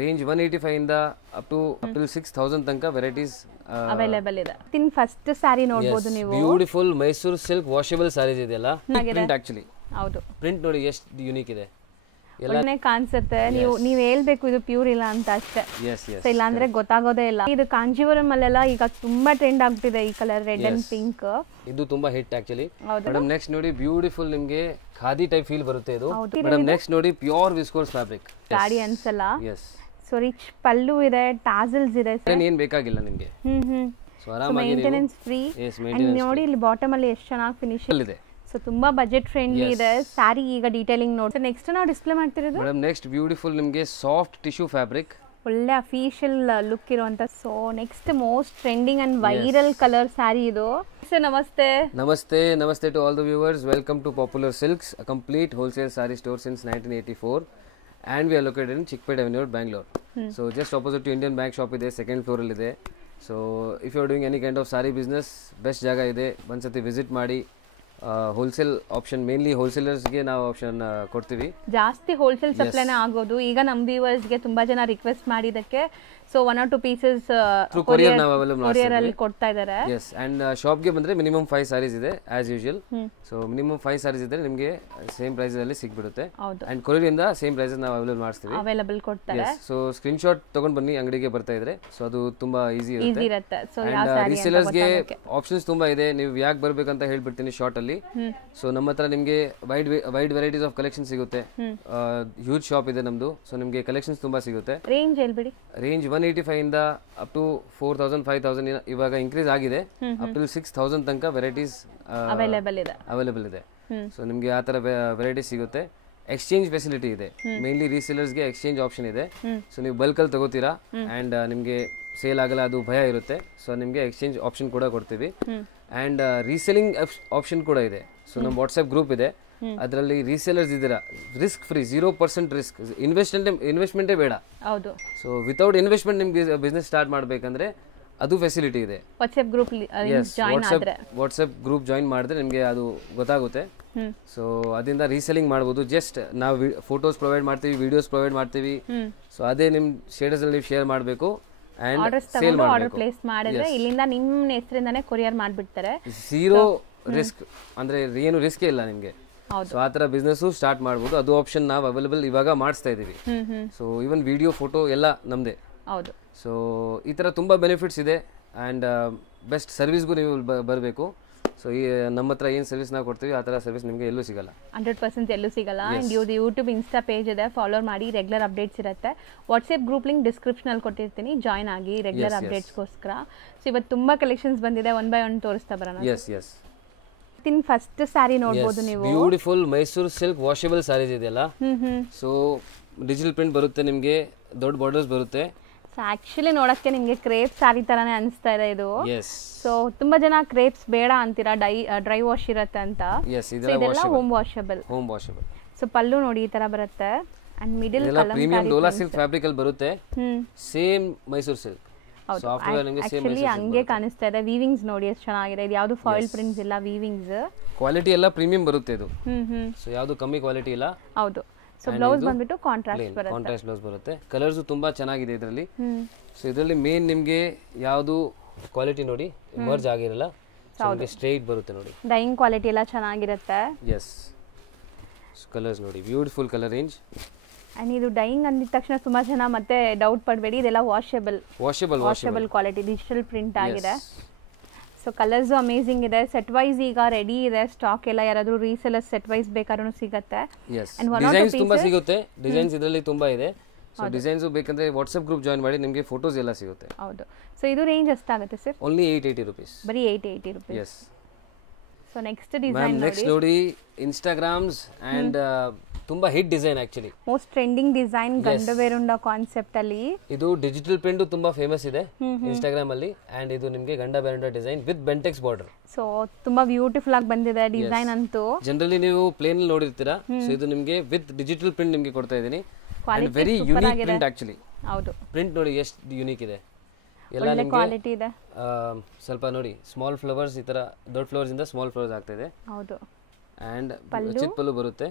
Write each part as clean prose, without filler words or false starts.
Range 185 ಇಂದ up to 6000 ತನಕ varieties available ಇದೆ. ತಿನ್ ಫಸ್ಟ್ ಸ್ಯಾರಿ ನೋಡಬಹುದು ನೀವು. Beautiful Mysuru silk washable saris ಇದೆಯಲ್ಲ, ಪ್ರಿಂಟ್ ಆಕ್ಚುಲಿ. ಹೌದು, ಪ್ರಿಂಟ್ ನೋಡಿ ಎಷ್ಟು ಯೂನಿಕ್ ಇದೆ, ಒಳ್ಳೆ ಕಾಣಿಸುತ್ತೆ. ನೀವು ಹೇಳ್ಬೇಕು ಇದು ಪ್ಯೂರ್ ಇಲ್ಲ ಅಂತ ಅಷ್ಟೇ, ಇಲ್ಲ ಅಂದ್ರೆ ಗೊತ್ತಾಗೋದೇ ಇಲ್ಲ. ಇದು ಕಾಂಜೀವರಂ ಅಲ್ಲೆಲ್ಲ ಈಗ ತುಂಬಾ ಟ್ರೆಂಡ್ ಆಗ್ತಿದೆ ಈ ಕಲರ್ ರೆಡ್ ಅಂಡ್ ಪಿಂಕ್. ಇದು ತುಂಬಾ ಹಿಟ್ ಆಕ್ಚುಲಿ. ಮೇಡಮ್ ನೆಕ್ಸ್ಟ್ ನೋಡಿ ಬ್ಯೂಟಿಫುಲ್ ನಿಮಗೆ ಖಾದಿ ಟೈಪ್ ಫೀಲ್ ಬರುತ್ತೆ ಇದು. ಮೇಡಮ್ ನೆಕ್ಸ್ಟ್ ನೋಡಿ ಪ್ಯೂರ್ ವಿಸ್ಕೋಸ್ ಫ್ಯಾಬ್ರಿಕ್ ಸಾಡಿ ಅನ್ಸಲ್ಲ. ಸೊ ರಿಚ್ ಪಲ್ಲು ಇದೆ, ಟಾಸಲ್ಸ್ ಇದೆ, ಏನ್ ಬೇಕಾಗಿಲ್ಲ ನಿಮಗೆ. ಸೊ ಆರಾಮಾಗಿ ಮೇಂಟೆನೆನ್ಸ್ ಫ್ರೀ. ನೋಡಿ ಇಲ್ಲಿ ಬಾಟಮ್ ಅಲ್ಲಿ ಎಷ್ಟು ಚೆನ್ನಾಗಿ ಫಿನಿಶಿಂಗ್ ಇದೆ. ಸೊ ತುಂಬಾ ಬಜೆಟ್ ಫ್ರೆಂಡ್ಲಿ ಇದೆ ಸ್ಯಾರಿ. ಈಗ ಡೀಟೇಲಿಂಗ್ ನೋಡಿ. ನೆಕ್ಸ್ಟ್ ನಾವು ಡಿಸ್ಪ್ಲೇ ಮಾಡ್ತಿರೋದು ಮೇಡಮ್ ನೆಕ್ಸ್ಟ್ ಬ್ಯೂಟಿಫುಲ್ ನಿಮಗೆ ಸಾಫ್ಟ್ ಟಿಶ್ಯೂ ಫ್ಯಾಬ್ರಿಕ್, ಒಳ್ಳೆ ಅಫಿಷಿಯಲ್ ಲುಕ್ ಇರುವಂತ. So next most trending and viral colour sari ಇದು. ನಮಸ್ತೆ ನಮಸ್ತೆ to all the viewers. Welcome to popular silks, a complete wholesale sari store since 1984 and we are located in Chickpet Avenue, Bangalore. So just opposite to Indian Bank shop ಇದೆ, second floor ಅಲ್ಲಿ ಇದೆ. So if you are doing any kind of saree business, best ಜಾಗ ಇದೆ, ಒಂದ್ಸತಿ visit ಮಾಡಿ. Wholesale option, mainly ಹೋಲ್ಸೇಲರ್ಸ್ಗೆ ನಾವು option ಕೊಡ್ತೀವಿ. ಜಾಸ್ತಿ ಹೋಲ್ಸೇಲ್ ಸಪ್ಲೈನೇ ಆಗೋದು. ಈಗ ನಮ್ಮ ವ್ಯೂವರ್ಸ್ಗೆ ತುಂಬಾ ಜನ ರಿಕ್ವೆಸ್ಟ್ ಮಾಡಿದಕ್ಕೆ ಸೊ 1 or 2 ಪೀಸಸ್ ಕೊರಿಯರ್ ಅಲ್ಲಿ ಕೊಡ್ತಾ ಇದ್ದಾರೆ. ಎಸ್, ಅಂಡ್ ಶಾಪ್ಗೆ ಬಂದ್ರೆ ಮಿನಿಮಮ್ 5 ಸಾರೀಸ್ ಇದೆ as usual. So minimum 5 saris ಇದ್ರೆ ನಿಮಗೆ ಸೇಮ್ ಪ್ರೈಸ್ ಅಲ್ಲಿ ಸಿಕ್ಬಿಡುತ್ತೆ. ಅಂಡ್ ಕೊರಿಯರ್ ಇಂದ ಸೇಮ್ ಪ್ರೈಸಸ್ ನಾವು ಅವೈಲೇಬಲ್ ಕೊಡ್ತಾರೆ. ಸೊ ಸ್ಕ್ರೀನ್ ಶಾಟ್ ತಗೊಂಡ್ ಬನ್ನಿ ಅಂಗಡಿಗೆ ಬರ್ತಾ ಇದ್ರೆ. ಸೊ ಅದು ತುಂಬಾ ಈಸಿ ಇರುತ್ತೆ. ರೀಸೇಲರ್ಸ್ ಗೆ ಆಪ್ಷನ್ಸ್ ತುಂಬಾ ಇದೆ. ನೀವು ಯಾಕೆ ಬರ್ಬೇಕಂತ ಹೇಳ್ಬಿಡ್ತೀನಿ ಶಾರ್ಟ್ ಅಲ್ಲಿ. ಸೊ ನಮ್ಮ ಹತ್ರ ನಿಮಗೆ ವೈಡ್ ವೆರೈಟೀಸ್ ಆಫ್ ಕಲೆಕ್ಷನ್ ಸಿಗುತ್ತೆ. ಹ್ಯೂಜ್ ಶಾಪ್ ಇದೆ ನಮ್ದು. ಸೊ ನಿಮಗೆ ಕಲೆಕ್ಷನ್ಸ್ ತುಂಬಾ ಸಿಗುತ್ತೆ. ರೇಂಜ್ ಹೇಳ್ಬಿಡಿ. ರೇಂಜ್ 185 ಇಂದ ಅಪ್ ಟು 4000 5000 ಇವಾಗ ಇನ್ಕ್ರೀಸ್ ಆಗಿದೆ. ಅಪ್ ಟು 6000 ತನಕ ವೆರೈಟೀಸ್ ಅವೈಲೇಬಲ್ ಇದೆ. ಸೊ ನಿಮ್ಗೆ ಆ ತರ ವೆರೈಟೀಸ್ ಸಿಗುತ್ತೆ. ಎಕ್ಸ್ಚೇಂಜ್ ಫೆಸಿಲಿಟಿ ಇದೆ. ಮೇನ್ಲಿ ರೀಸೇಲರ್ಸ್ಗೆ ಎಕ್ಸ್ಚೇಂಜ್ ಆಪ್ಷನ್ ಇದೆ. ಸೊ ನೀವು ಬಲ್ಕ್ ಅಲ್ಲಿ ತಗೋತೀರಾ ಅಂಡ್ ನಿಮ್ಗೆ ಸೇಲ್ ಆಗಲ್ಲ, ಅದು ಭಯ ಇರುತ್ತೆ. ಸೊ ನಿಮ್ಗೆ ಎಕ್ಸ್ಚೇಂಜ್ ಆಪ್ಷನ್ ಕೂಡ ಕೊಡ್ತೀವಿ. ಅಂಡ್ ರೀಸೇಲಿಂಗ್ ಆಪ್ಷನ್ ಕೂಡ ಇದೆ. ಸೊ ನಮ್ಮ ವಾಟ್ಸ್ಆಪ್ ಗ್ರೂಪ್ ಇದೆ, ಅದರಲ್ಲಿ ರೀಸೇಲರ್ಸ್ ಇದ್ದೀರಾ, ರಿಸ್ಕ್ ಫ್ರೀ, 0% ರಿಸ್ಕ್, ಇನ್ವೆಸ್ಟ್ಮೆಂಟೇ ಬೇಡ. ಸೊ ವಿತೌಟ್ ಇನ್ವೆಸ್ಟ್ಮೆಂಟ್ ನಿಮ್ಗೆ ಬಿಸ್ನೆಸ್ ಸ್ಟಾರ್ಟ್ ಮಾಡ್ಬೇಕಂದ್ರೆ ಅದು ಫೆಸಿಲಿಟಿ ಇದೆ. ವಾಟ್ಸ್ಆಪ್ ಗ್ರೂಪ್ ಜಾಯಿನ್ ಮಾಡಿದ್ರೆ ನಿಮಗೆ ಅದು ಗೊತ್ತಾಗುತ್ತೆ. ಸೊ ಅದರಿಂದ ರೀಸೆಲಿಂಗ್ ಮಾಡ್ಬೋದು. ಜಸ್ಟ್ ನಾವು ಫೋಟೋಸ್ ಪ್ರೊವೈಡ್ ಮಾಡ್ತೀವಿ, ವಿಡಿಯೋಸ್ ಪ್ರೊವೈಡ್ ಮಾಡ್ತೀವಿ. ಸೊ ಅದೇ ನಿಮ್ ಸ್ಟೇಟಸ್ ಅಲ್ಲಿ ಶೇರ್ ಮಾಡಬೇಕು ಅಂಡ್ ಸೇಲ್ ಮಾಡಬೇಕು. ಪ್ಲೇಸ್ ಮಾಡಿದ್ರೆ ಇಲ್ಲಿಂದ ನಿಮ್ಮ ಹೆಸರಿಂದಾನೇ ಕೊರಿಯರ್ ಮಾಡ್ಬಿಡ್ತಾರೆ. ಝೀರೋ ರಿಸ್ಕ್, ಅಂದ್ರೆ ಏನು ರಿಸ್ಕ್ ಇಲ್ಲ ನಿಮ್ಗೆ. ಸೊ ಆ ತರ ಬಿಸ್ನೆಸ್ ಸ್ಟಾರ್ಟ್ ಮಾಡಬಹುದು. ಅದು ಆಪ್ಷನ್ ನಾವು ಅವೈಲೇಬಲ್ ಇವಾಗ ಮಾಡಿಸ್ತಾ ಇದೀವಿ. ಸೊ ಈವನ್ ವಿಡಿಯೋ ಫೋಟೋ ಎಲ್ಲ ನಮ್ದೇ. ಸೊ ಈ ತರ ತುಂಬಾ ಬೆನಿಫಿಟ್ಸ್ ಇದೆ. ಅಂಡ್ ಬೆಸ್ಟ್ ಸರ್ವಿಸ್ಗೂ ನೀವು ಬರಬೇಕು. ಸೊ ಈ ನಮ್ಮ ಹತ್ರ ಏನು ಸರ್ವಿಸ್ ನಾವು ಕೊಡ್ತೀವಿ ಆ ತರ ಸರ್ವಿಸ್ ನಿಮಗೆ ಎಲ್ಲೂ ಸಿಗಲ್ಲ, 100% ಎಲ್ಲೂ ಸಿಗಲ್ಲ. ಅಂಡ್ ಇವ್ರದ್ದು ಯೂಟ್ಯೂಬ್ ಇನ್ಸ್ಟಾ ಪೇಜ್ ಇದೆ, ಫಾಲೋ ಮಾಡಿ, ರೆಗ್ಯುಲರ್ ಅಪ್ಡೇಟ್ಸ್ ಇರುತ್ತೆ. ವಾಟ್ಸ್ಆಪ್ ಗ್ರೂಪ್ ಲಿಂಕ್ ಡಿಸ್ಕ್ರಿಪ್ಷನ್ ಅಲ್ಲಿ ಕೊಟ್ಟಿರ್ತೀನಿ, ಜಾಯ್ನ್ ಆಗಿ ರೆಗ್ಯುಲರ್ ಅಪ್ಡೇಟ್ಸ್ಗೋಸ್ಕರ. ಸೊ ಇವತ್ತು ತುಂಬಾ ಕಲೆಕ್ಷನ್ಸ್ ಬಂದಿದೆ, 1 by 1 ತೋರಿಸ್ತಾ ಬರೋಣ. ಫಸ್ಟ್ ಸ್ಯಾರಿ ನೋಡಬಹುದು ನೀವು. Beautiful Mysuru silk washable saris ಇದೆಯಲ್ಲ. ಸೊ ಡಿಜಿಟಲ್ ಪ್ರಿಂಟ್ ಬರುತ್ತೆ ನಿಮಗೆ, ದೊಡ್ಡ ಬಾರ್ಡರ್ಸ್ ಬರುತ್ತೆ. ಸೊ ಆಕ್ಚುಲಿ ನೋಡಕ್ಕೆ ನಿಮಗೆ ಕ್ರೇಪ್ ಸ್ಯಾರಿ ತರಾನೇ ಅನಿಸ್ತಾ ಇದೆ ಇದು. ಸೊ ತುಂಬಾ ಜನ ಕ್ರೇಪ್ಸ್ ಬೇಡ ಅಂತೀರಾ, ಡ್ರೈ ವಾಶ್ ಇರುತ್ತೆ ಅಂತ. ಇದೆಲ್ಲ ಹೋಮ್ ವಾಷಬಲ್. ಸೊ ಪಲ್ಲು ನೋಡಿ ಈ ತರ ಬರುತ್ತೆ. And middle colour premium Dhola silk fabric ಅಲ್ಲಿ ಬರುತ್ತೆ. Same Mysuru silk. ಆಕ್ಚುಲಿ ಹಂಗೆ ಕಾಣಿಸ್ತಾ ಇದೆ. ವೀವಿಂಗ್ಸ್ ನೋಡಿ ಎಷ್ಟು ಚೆನ್ನಾಗಿದೆ. ಇದು ಯಾವುದು ಫಾಯಿಲ್ ಪ್ರಿಂಟ್ಸ್ ಇಲ್ಲ, ವೀವಿಂಗ್ಸ್. ಕ್ವಾಲಿಟಿ ಎಲ್ಲ ಪ್ರೀಮಿಯಂ ಬರುತ್ತೆ ಇದು. ಸೊ ಯಾವುದು ಕಮ್ಮಿ ಕ್ವಾಲಿಟಿ ಇಲ್ಲ. ಹೌದು. ಸೊ ಬ್ಲೌಸ್ ಬಂದ್ಬಿಟ್ಟು ಕಾಂಟ್ರಾಸ್ಟ್ ಬ್ಲೌಸ್ ಬರುತ್ತೆ. ಕಲರ್ಸ್ ತುಂಬಾ ಚೆನ್ನಾಗಿದೆ ಇದರಲ್ಲಿ. ಸೊ ಇದರಲ್ಲಿ ಮೇನ್ ನಿಮಗೆ ಯಾವುದು ಕ್ವಾಲಿಟಿ ನೋಡಿ ಮರ್ಜ್ ಆಗಿರಲ್ಲ, ಸ್ಟ್ರೈಟ್ ಬರುತ್ತೆ ನೋಡಿ. ಡೈಯಿಂಗ್ ಕ್ವಾಲಿಟಿ ಎಲ್ಲ ಚೆನ್ನಾಗಿರುತ್ತೆ. ಎಸ್, ಕಲರ್ಸ್ ನೋಡಿ, ಬ್ಯೂಟಿಫುಲ್ ಕಲರ್ ರೇಂಜ್. ಅಂಡ್ ಇದು ಡೈಯಿಂಗ್ ಅಂದಿದ ತಕ್ಷಣ ತುಂಬಾ ಜನ ಮತ್ತೆ ಡೌಟ್ ಪಡಬೇಡಿ, ಇದೆಲ್ಲ ವಾಷಬಲ್ ಕ್ವಾಲಿಟಿ, ಡಿಜಿಟಲ್ ಪ್ರಿಂಟ್ ಆಗಿದೆ. ಸೊ ಕಲರ್ಸ್ ಅಮೇಜಿಂಗ್ ಇದೆ. ಸೆಟ್ ವೈಸ್ ಈಗ ರೆಡಿ ಇದೆ ಸ್ಟಾಕ್ ಎಲ್ಲ. ಯಾರಾದ್ರೂ ರೀಸೆಲರ್ ಸೆಟ್ ವೈಸ್ ಬೇಕಾದ್ರೂ ಸಿಗುತ್ತೆ. ಡಿಸೈನ್ಸ್ ತುಂಬಾ ಸಿಗುತ್ತೆ. ಡಿಸೈನ್ಸ್ ಇದರಲ್ಲಿ ತುಂಬಾ ಇದೆ. ಸೊ ಡಿಸೈನ್ಸ್ ಬೇಕಂದ್ರೆ ವಾಟ್ಸ್ಆಪ್ ಗ್ರೂಪ್ ಜಾಯಿನ್ ಮಾಡಿ, ನಿಮಗೆ ಫೋಟೋಸ್ ಎಲ್ಲ ಸಿಗುತ್ತೆ. ಹೌದು. ಸೊ ಇದು ರೇಂಜ್ ಎಷ್ಟಾಗುತ್ತೆ ಸರ್? Only 880 rupees. ಬರೀ 880 rupees. Yes. So next design ನೋಡಿ, ಇನ್ಸ್ಟಾಗ್ರಾಮ್ಸ್ ಅಂಡ್ ತುಂಬಾ hit design actually. Most trending design Gandaberunda concept ಅಲ್ಲಿ. ಇದು ಡಿಜಿಟಲ್ ಪ್ರಿಂಟ್ ತುಂಬಾ ಫೇಮಸ್ ಇದೆ ಇನ್ಸ್ಟಾಗ್ರಾಮ್ ಅಲ್ಲಿ. ಅಂಡ್ ಇದು ನಿಮಗೆ Gandaberunda design with Bentex border. So ತುಂಬಾ ಬ್ಯೂಟಿಫುಲ್ ಆಗಿ ಬಂದಿದೆ ಡಿಸೈನ್ ಅಂತೂ. ಜನರಲಿ ನೀವು ಪ್ಲೇನ್ ಅಲ್ಲಿ ನೋಡಿರ್ತೀರಾ. ಸೊ ಇದು ನಿಮಗೆ ವಿತ್ ಡಿಜಿಟಲ್ ಪ್ರಿಂಟ್ ನಿಮಗೆ ಕೊಡ್ತಾ ಇದೀನಿ. And very unique print actually. ಹೌದು. ಪ್ರಿಂಟ್ ನೋಡಿ ಎಷ್ಟು ಯೂನಿಕ್ ಇದೆ. ಎಲ್ಲ ಕ್ವಾಲಿಟಿ ಇದೆ. ಸ್ವಲ್ಪ ನೋಡಿ, ಸ್ಮಾಲ್ ಫ್ಲವರ್ಸ್ ಈ ತರ, ದೊಡ್ಡ ಫ್ಲವರ್ಸ್ ಇಂದ ಸ್ಮಾಲ್ ಫ್ಲವರ್ಸ್ ಆಗ್ತಾ ಇದೆ. ಹೌದು. ಅಂಡ್ ಚಿಕ್ಕ ಪಲ್ಲು ಬರುತ್ತೆ.